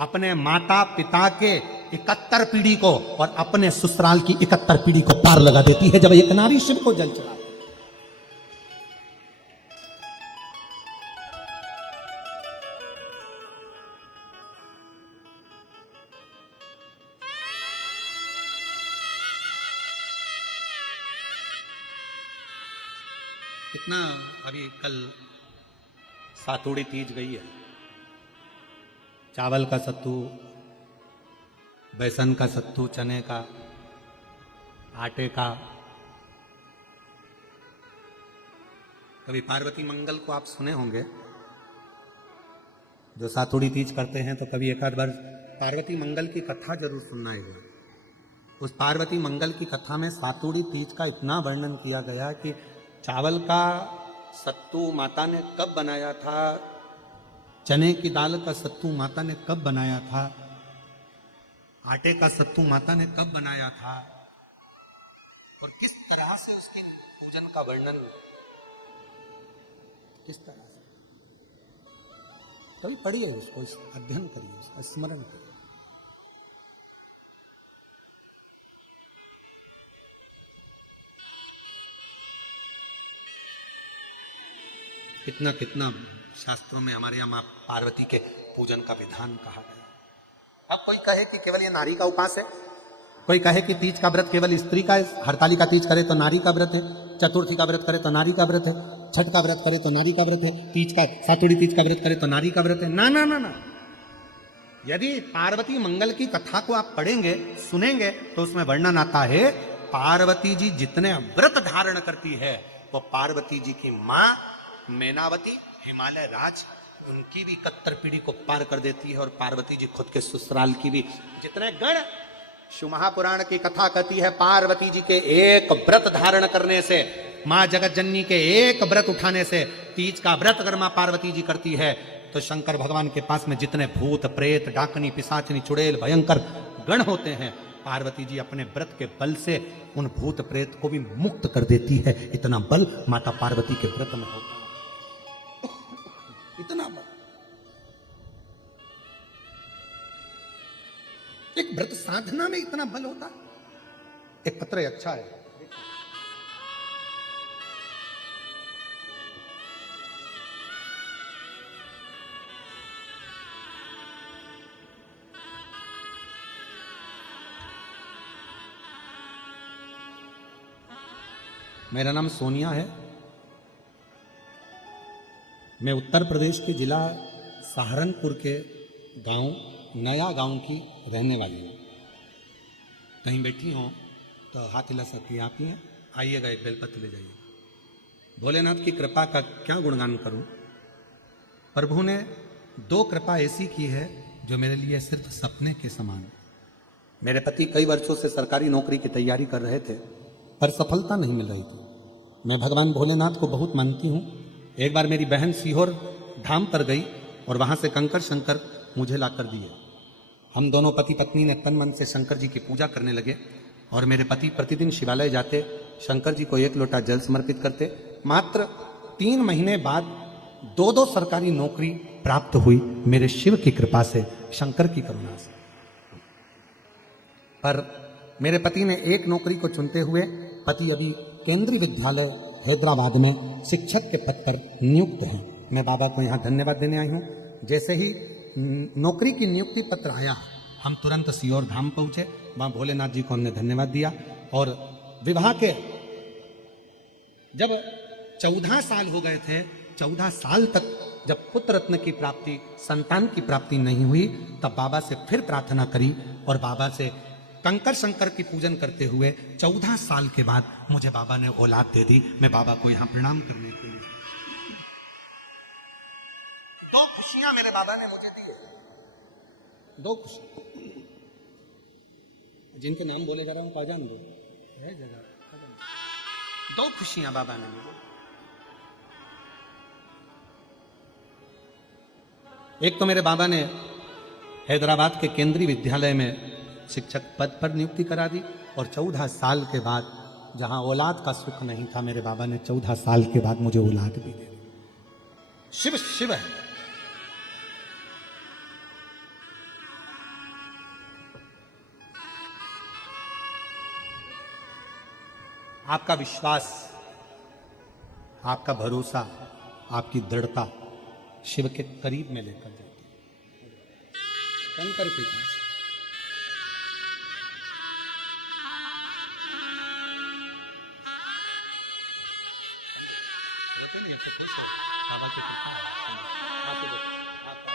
अपने माता पिता के 71 पीढ़ी को और अपने ससुराल की 71 पीढ़ी को पार लगा देती है जब एक नारी शिव को जल चढ़ाती है। कितना अभी कल सातुड़ी तीज गई है, चावल का सत्तू, बेसन का सत्तू, चने का, आटे का। कभी पार्वती मंगल को आप सुने होंगे, जो सातुड़ी तीज करते हैं तो कभी एक आध बार पार्वती मंगल की कथा जरूर सुनना है। उस पार्वती मंगल की कथा में सातुड़ी तीज का इतना वर्णन किया गया कि चावल का सत्तू माता ने कब बनाया था, चने की दाल का सत्तू माता ने कब बनाया था, आटे का सत्तू माता ने कब बनाया था, और किस तरह से उसके पूजन का वर्णन, किस तरह से। कभी पढ़िए उसको, अध्ययन करिए, उसका स्मरण करिए। कितना कितना शास्त्रों में हमारे यहाँ माँ पार्वती के पूजन का विधान कहा गया। अब कोई कहे कि केवल ये नारी का उपास है, कोई कहे कि तीज का व्रत केवल स्त्री का है, हरताली का तीज करे तो नारी का व्रत है, चतुर्थी का व्रत करे तो नारी का व्रत है, छठ का व्रत करे तो नारी का व्रत है, तीज का सातुड़ी तीज का व्रत करे तो नारी का व्रत है। ना ना ना ना, यदि पार्वती मंगल की कथा को आप पढ़ेंगे सुनेंगे तो उसमें वर्णन आता है पार्वती जी जितने व्रत धारण करती है वो पार्वती जी की माँ मैनावती हिमालय राज उनकी भी 71 पीढ़ी को पार कर देती है, और पार्वती जी खुद के ससुराल की भी। जितने गण शिव महापुराण की कथा कहती है पार्वती जी के एक व्रत धारण करने से, मां जगत जननी के एक व्रत उठाने से, तीज का व्रत अगर मां पार्वती जी करती है तो शंकर भगवान के पास में जितने भूत प्रेत डाकनी पिशाचनी चुड़ैल भयंकर गण होते हैं, पार्वती जी अपने व्रत के बल से उन भूत प्रेत को भी मुक्त कर देती है। इतना बल माता पार्वती के व्रत में होता है, इतना बल। एक व्रत साधना में इतना बल होता है। एक पत्र अच्छा है, मेरा नाम सोनिया है, मैं उत्तर प्रदेश के जिला सहारनपुर के गांव नया गांव की रहने वाली हूँ। कहीं बैठी हो तो हाथ हिला सकती आप ही हैं, आइएगा एक बेलपत्र ले जाइए। भोलेनाथ की कृपा का क्या गुणगान करूं। प्रभु ने 2 कृपा ऐसी की है जो मेरे लिए सिर्फ सपने के समान। मेरे पति कई वर्षों से सरकारी नौकरी की तैयारी कर रहे थे पर सफलता नहीं मिल रही थी। मैं भगवान भोलेनाथ को बहुत मानती हूँ। एक बार मेरी बहन सीहोर धाम पर गई और वहां से कंकर शंकर मुझे ला कर दिए। हम दोनों पति पत्नी ने तन मन से शंकर जी की पूजा करने लगे और मेरे पति प्रतिदिन शिवालय जाते, शंकर जी को 1 लोटा जल समर्पित करते। मात्र 3 महीने बाद 2 सरकारी नौकरी प्राप्त हुई मेरे शिव की कृपा से, शंकर की करुणा से। पर मेरे पति ने एक नौकरी को चुनते हुए, पति अभी केंद्रीय विद्यालय हैदराबाद में शिक्षक के पद पर नियुक्त हैं। मैं बाबा को यहाँ धन्यवाद देने आई हूँ। जैसे ही नौकरी की नियुक्ति पत्र आया, हम तुरंत सीहोर धाम पहुंचे। वहां भोलेनाथ जी को हमने धन्यवाद दिया और विवाह के जब 14 साल हो गए थे, 14 साल तक जब पुत्र रत्न की प्राप्ति, संतान की प्राप्ति नहीं हुई, तब बाबा से फिर प्रार्थना करी और बाबा से कंकर शंकर की पूजन करते हुए 14 साल के बाद मुझे बाबा ने औलाद दे दी। मैं बाबा को यहाँ प्रणाम करने के लिए, 2 खुशियां मेरे बाबा ने मुझे दी है, 2 खुशियां। जिनके नाम बोले जा रहा हूं काजान दो है जगह, 2 खुशियां बाबा ने मुझे। एक तो मेरे बाबा ने हैदराबाद के केंद्रीय विद्यालय में शिक्षक पद पर नियुक्ति करा दी और 14 साल के बाद, जहां औलाद का सुख नहीं था, मेरे बाबा ने 14 साल के बाद मुझे औलाद भी दे दी। शिव शिव है। आपका विश्वास, आपका भरोसा, आपकी दृढ़ता शिव के करीब में लेकर जाती है। शंकर के पास नहीं, आपको खुश है, बाबा की कृपा है। आपको आपको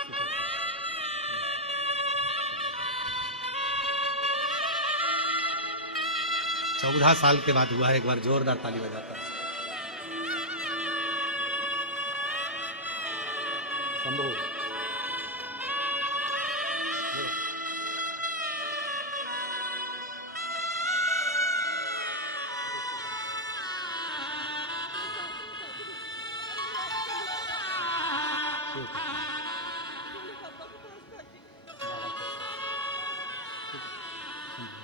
14 साल के बाद हुआ है। एक बार जोरदार ताली बजाता है। शंभू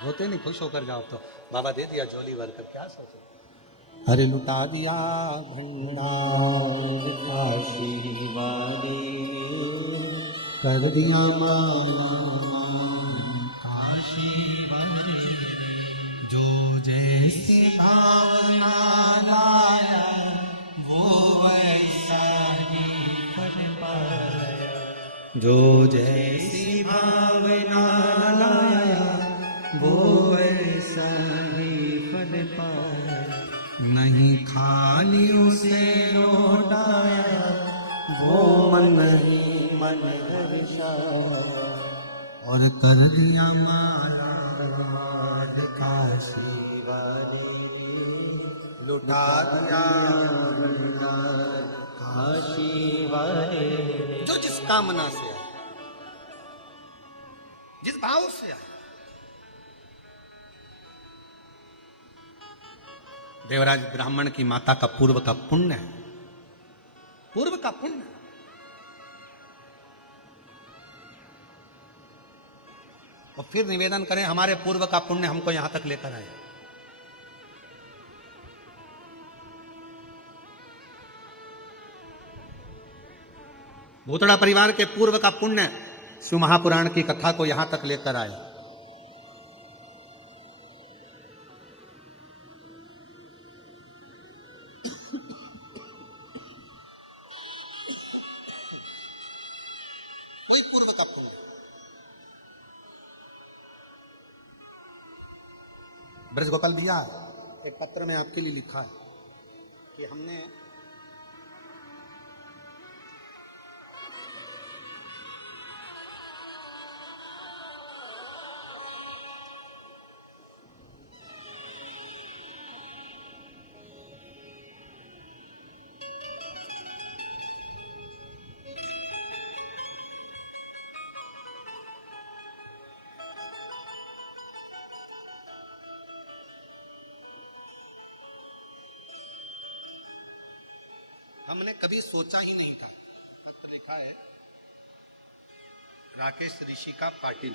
रोते नहीं, खुश होकर जाओ। तो बाबा दे दिया झोली भर कर, क्या सोचो। अरे लुटा दिया भंडार काशी वाले कर दिया माला काशी वाले जो जैसी भावना लाया वो वैसा ही फल पाया जो जैसी भावना लाया वो वैसा ही फल पाया नहीं खाली उसे लौटाया वो मन ही मन हर्षाया और कर दिया माला काशी वाली लुटा दिया काशी वाले जो जिस कामना से आए, जिस भाव से आए। देवराज ब्राह्मण की माता का पूर्व का पुण्य है, पूर्व का पुण्य। और फिर निवेदन करें हमारे पूर्व का पुण्य हमको यहां तक लेकर आए। भूतड़ा परिवार के पूर्व का पुण्य शिव महापुराण की कथा को यहां तक लेकर आए। कोई पूर्व का पुण्य। ब्रज गोपाल भैया एक पत्र में आपके लिए लिखा है कि हमने हमने कभी सोचा ही नहीं था। पत्र लिखा है राकेश ऋषि का पाटिल,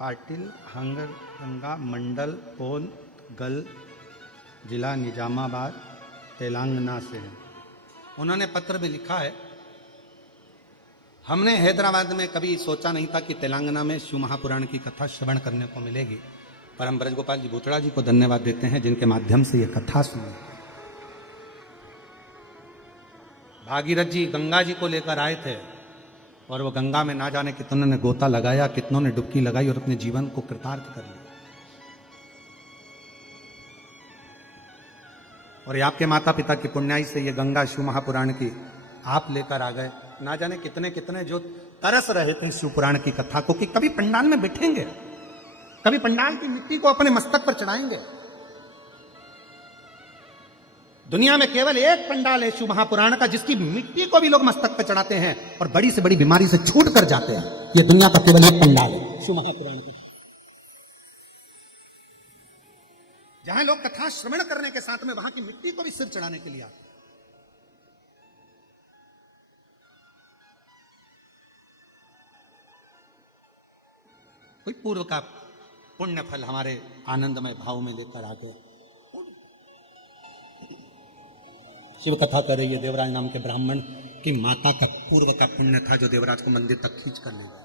पाटिल हंगर गंगा मंडल पोल गल जिला निजामाबाद तेलंगाना से है। उन्होंने पत्र में लिखा है हमने हैदराबाद में कभी सोचा नहीं था कि तेलंगाना में शिव महापुराण की कथा श्रवण करने को मिलेगी, पर हम ब्रजगोपाल जी भूतड़ा जी को धन्यवाद देते हैं जिनके माध्यम से यह कथा सुनी। भागीरथ जी गंगा जी को लेकर आए थे और वो गंगा में ना जाने कितनों ने गोता लगाया, कितनों ने डुबकी लगाई और अपने जीवन को कृतार्थ कर लिया। और ये आपके माता पिता की पुण्याई से ये गंगा शिव महापुराण की आप लेकर आ गए। ना जाने कितने कितने जो तरस रहे थे शिव पुराण की कथा को कि कभी पंडाल में बैठेंगे, कभी पंडाल की मिट्टी को अपने मस्तक पर चढ़ाएंगे। दुनिया में केवल एक पंडाल है शिव महापुराण का जिसकी मिट्टी को भी लोग मस्तक पर चढ़ाते हैं और बड़ी से बड़ी बीमारी से छूट कर जाते हैं। यह दुनिया का केवल एक पंडाल है शिव महापुराण का, जहां लोग कथा श्रवण करने के साथ में वहां की मिट्टी को भी सिर चढ़ाने के लिए आते। कोई पूर्व का पुण्य फल हमारे आनंदमय भाव में लेकर आ गया। शिव कथा कर रही है देवराज नाम के ब्राह्मण की माता का पूर्व का पुण्य था जो देवराज को मंदिर तक खींच कर ले गया।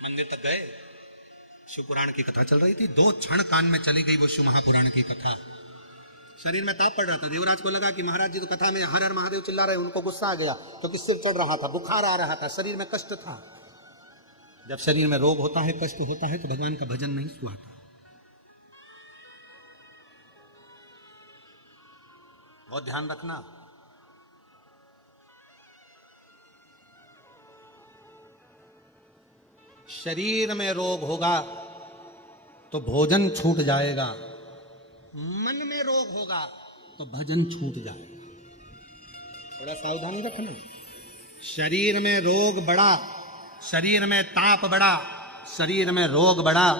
मंदिर तक गए, शिव पुराण की कथा चल रही थी। 2 क्षण कान में चली गई वो शिव महापुराण की कथा। शरीर में ताप पड़ रहा था। देवराज को लगा कि महाराज जी तो कथा में हर हर महादेव चिल्ला रहे, उनको गुस्सा आ गया क्योंकि सिर चढ़ रहा था, बुखार आ रहा था, शरीर में कष्ट था। जब शरीर में रोग होता है, कष्ट होता है तो भगवान का भजन नहीं सुहाता। बहुत ध्यान रखना। शरीर में रोग होगा तो भोजन छूट जाएगा, मन में रोग होगा तो भजन छूट जाएगा। थोड़ा सावधानी रखना। शरीर में रोग बढ़ा, शरीर में ताप बढ़ा, शरीर में रोग बढ़ा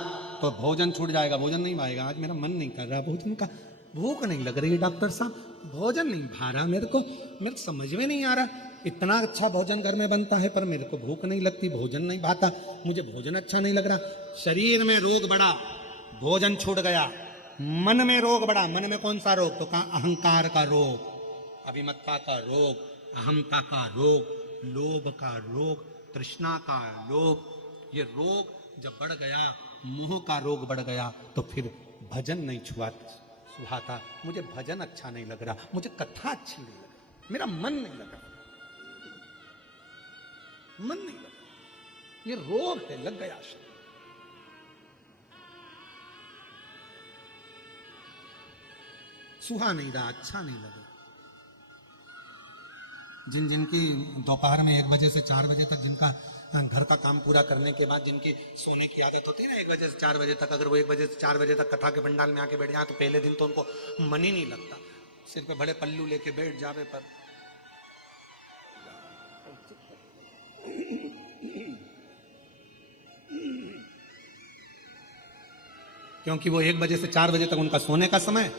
तो भोजन छूट जाएगा, भोजन नहीं आएगा। आज मेरा मन नहीं कर रहा, भोजन का भूख नहीं लग रही डॉक्टर साहब, भोजन नहीं भा रहा मेरे को समझ में नहीं आ रहा। इतना अच्छा भोजन घर में बनता है पर मेरे को भूख नहीं लगती, भोजन नहीं भाता, मुझे भोजन अच्छा नहीं लग रहा। शरीर में रोग बढ़ा, भोजन छूट गया। मन में रोग बढ़ा, मन में कौन सा रोग? तो कहा अहंकार का रोग, अभिमत्ता का रोग, अहमता का रोग, लोभ का रोग, तृष्णा का रोग। ये रोग जब बढ़ गया, मोह का रोग बढ़ गया, तो फिर भजन नहीं सुहाता, मुझे भजन अच्छा नहीं लग रहा, मुझे कथा अच्छी नहीं लग रही, मेरा मन नहीं लग रहा, मन नहीं लग रहा। ये रोग है, लग गया शरीर। सुहा नहीं रहा, अच्छा नहीं लगा। जिनकी दोपहर में 1 बजे से 4 बजे तक जिनका घर का काम पूरा करने के बाद जिनकी सोने की आदत होती है ना 1 बजे से 4 बजे तक, अगर वो 1 बजे से 4 बजे तक कथा के पंडाल में आके बैठ जाए तो पहले दिन तो उनको मन ही नहीं लगता, सिर पे बड़े पल्लू लेके बैठ जावे पर क्योंकि वो 1 बजे से 4 बजे तक उनका सोने का समय,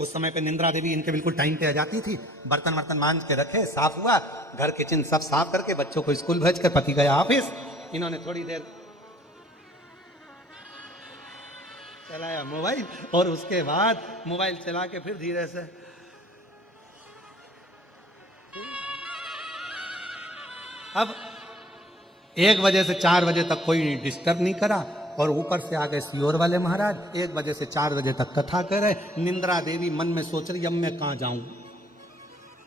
उस समय पे निंद्रा देवी इनके बिल्कुल टाइम पे आ जाती थी। बर्तन वर्तन मांज के रखे, साफ हुआ, घर किचन सब साफ करके बच्चों को स्कूल भेज कर पति गया ऑफिस, इन्होंने थोड़ी देर चलाया मोबाइल और उसके बाद मोबाइल चला के फिर धीरे से अब 1 बजे से 4 बजे तक कोई डिस्टर्ब नहीं करा और ऊपर से आ गए सियोर वाले महाराज 1 बजे से 4 बजे तक कथा कर रहे। निंद्रा देवी मन में सोच रही अब मैं कहां जाऊं,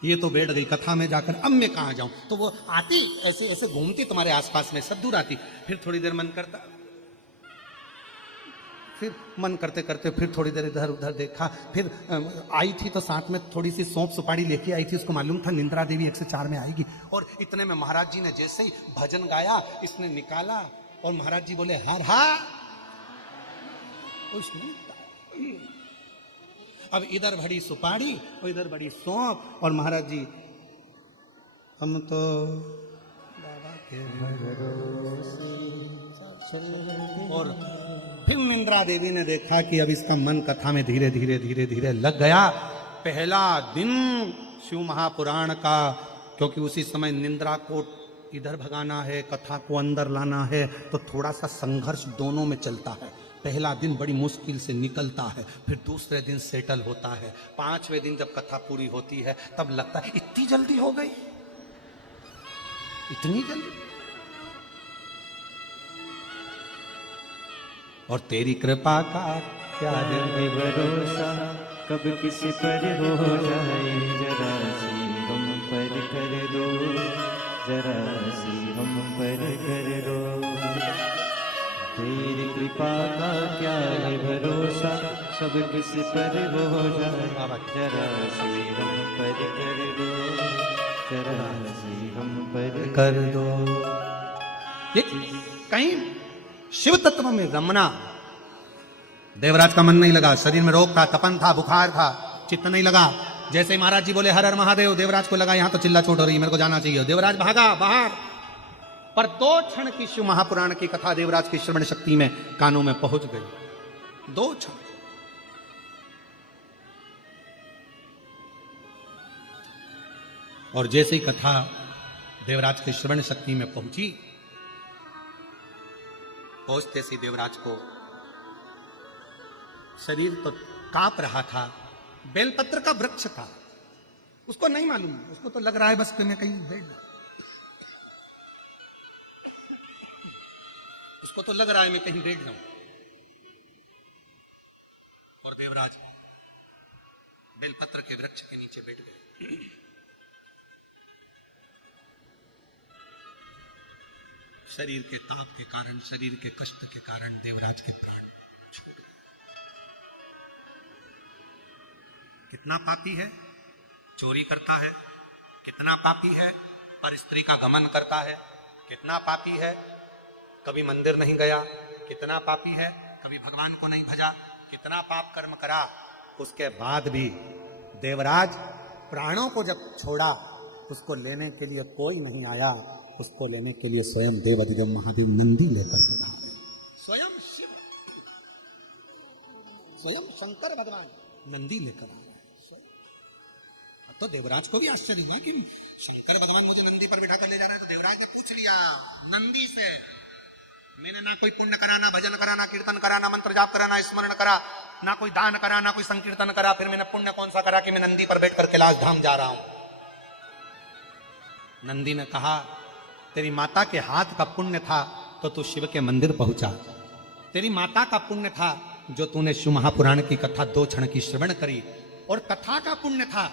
ये तो बैठ गई कथा में जाकर, अब मैं कहां जाऊं। तो वो आती ऐसे ऐसे घूमती तुम्हारे आसपास में, सब दूर आती, फिर थोड़ी देर मन करता, फिर मन करते करते फिर थोड़ी देर इधर उधर देखा, फिर आई थी तो साथ में थोड़ी सी सौंफ सुपारी लेके आई थी, उसको मालूम था निंद्रा देवी 1 से 4 में आएगी। और इतने में महाराज जी ने जैसे ही भजन गाया, इसने निकाला और महाराज जी बोले हर हा। उसने अब इधर भरी सुपारी और इधर बड़ी सौंफ और महाराज जी हम तो बाबा के और फिर निंद्रा देवी ने देखा कि अब इसका मन कथा में धीरे धीरे धीरे धीरे लग गया। पहला दिन शिव महापुराण का, क्योंकि उसी समय निंद्रा को इधर भगाना है, कथा को अंदर लाना है, तो थोड़ा सा संघर्ष दोनों में चलता है। पहला दिन बड़ी मुश्किल से निकलता है, फिर दूसरे दिन सेटल होता है, 5वें दिन जब कथा पूरी होती है तब लगता है इतनी जल्दी हो गई, इतनी जल्दी। और तेरी कृपा का क्या है भरोसा, कब किसी पर हो जाए, जरा सी हम पर कर दो, जरा सी हम पर कर दो। तेरी कृपा का क्या है भरोसा, कब किसी पर हो जाए, जरा सी हम पर कर दो, जरा सी हम पर कर दो। ये कहीं शिव तत्व में रमना, देवराज का मन नहीं लगा, शरीर में रोग था, तपन था, बुखार था, चित्त नहीं लगा। जैसे ही महाराज जी बोले हर हर महादेव, देवराज को लगा यहां तो चिल्ला चोट हो रही है, मेरे को जाना चाहिए। देवराज भागा बाहर, पर 2 क्षण की शिव महापुराण की कथा देवराज की श्रवण शक्ति में कानों में पहुंच गई। 2 क्षण। और जैसे ही कथा देवराज की श्रवण शक्ति में पहुंची, पहुंचते सी देवराज को शरीर तो कांप रहा था, बेलपत्र का वृक्ष था, उसको नहीं मालूम, उसको तो लग रहा है बस कि मैं कहीं बैठ जाऊं, उसको तो लग रहा है मैं कहीं बैठ जाऊं। और देवराज बेलपत्र के वृक्ष के नीचे बैठ गए। शरीर के ताप के कारण, शरीर के कष्ट के कारण देवराज के प्राण छूट गए। कितना पापी है, चोरी करता है, कितना पापी है, पर स्त्री का गमन करता है, कितना पापी है, कभी मंदिर नहीं गया, कितना पापी है, कभी भगवान को नहीं भजा, कितना पाप कर्म करा, उसके बाद भी देवराज प्राणों को जब छोड़ा, उसको लेने के लिए कोई नहीं आया, उसको लेने के लिए स्वयं देवाधिदेव महादेव नंदी लेकर के आए, स्वयं शिव, स्वयं शंकर भगवान नंदी लेकर आ रहा है। अब तो देवराज को भी आश्चर्य हुआ कि शंकर भगवान मुझे नंदी पर बिठा कर ले जा रहे हैं। तो देवराज ने पूछ लिया नंदी से, मैंने ना कोई पुण्य करा, ना भजन करा, ना कीर्तन करा, ना मंत्र जाप करा, ना स्मरण करा, ना कोई दान करा, ना कोई संकीर्तन करा, फिर मैंने पुण्य कौन सा करा कि मैं नंदी पर बैठकर कैलाश धाम जा रहा हूं। नंदी ने कहा तेरी माता के हाथ का पुण्य था तो तू शिव के मंदिर पहुंचा, तेरी माता का पुण्य था जो तूने शिव महापुराण की कथा 2 क्षण की श्रवण करी, और कथा का पुण्य था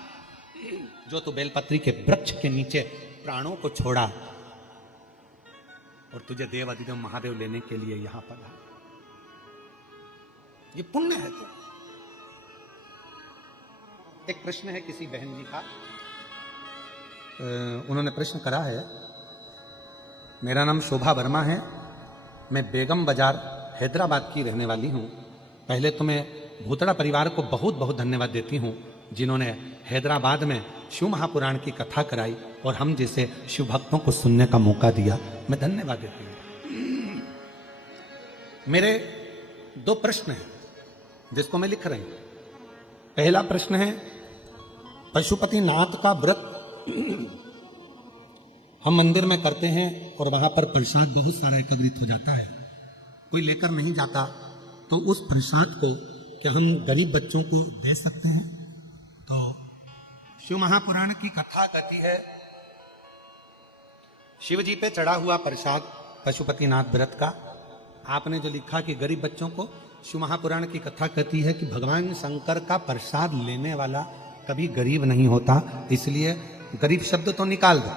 जो तू बेलपत्री के वृक्ष के नीचे प्राणों को छोड़ा और तुझे देव अधिदेव महादेव लेने के लिए यहां पर आया। ये पुण्य है। तो एक प्रश्न है किसी बहन जी का, उन्होंने प्रश्न करा है, मेरा नाम शोभा वर्मा है, मैं बेगम बाजार हैदराबाद की रहने वाली हूं। पहले तो मैं भूतड़ा परिवार को बहुत बहुत धन्यवाद देती हूं जिन्होंने हैदराबाद में शिव महापुराण की कथा कराई और हम जैसे शिव भक्तों को सुनने का मौका दिया, मैं धन्यवाद देती हूं। मेरे 2 प्रश्न हैं जिसको मैं लिख रही हूं। पहला प्रश्न है, पशुपतिनाथ का व्रत हम मंदिर में करते हैं और वहां पर प्रसाद बहुत सारा एकत्रित हो जाता है, कोई लेकर नहीं जाता, तो उस प्रसाद को क्या हम गरीब बच्चों को दे सकते हैं? तो शिव महापुराण की कथा कहती है शिव जी पे चढ़ा हुआ प्रसाद पशुपतिनाथ व्रत का, आपने जो लिखा कि गरीब बच्चों को, शिव महापुराण की कथा कहती है कि भगवान शंकर का प्रसाद लेने वाला कभी गरीब नहीं होता, इसलिए गरीब शब्द तो निकाल दो।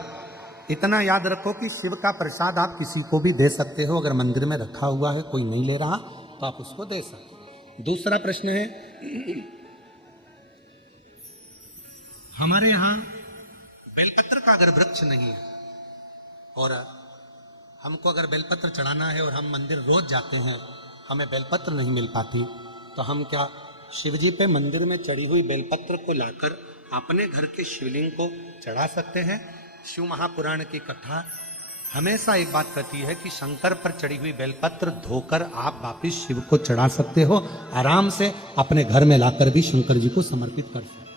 इतना याद रखो कि शिव का प्रसाद आप किसी को भी दे सकते हो, अगर मंदिर में रखा हुआ है कोई नहीं ले रहा तो आप उसको दे सकते हो। दूसरा प्रश्न है, हमारे यहां बेलपत्र का अगर वृक्ष नहीं है और हमको अगर बेलपत्र चढ़ाना है और हम मंदिर रोज जाते हैं, हमें बेलपत्र नहीं मिल पाती, तो हम क्या शिवजी पे मंदिर में चढ़ी हुई बेलपत्र को लाकर अपने घर के शिवलिंग को चढ़ा सकते हैं? शिव महापुराण की कथा हमेशा एक बात कहती है कि शंकर पर चढ़ी हुई बेलपत्र धोकर आप वापिस शिव को चढ़ा सकते हो, आराम से अपने घर में लाकर भी शंकर जी को समर्पित कर सकते हो।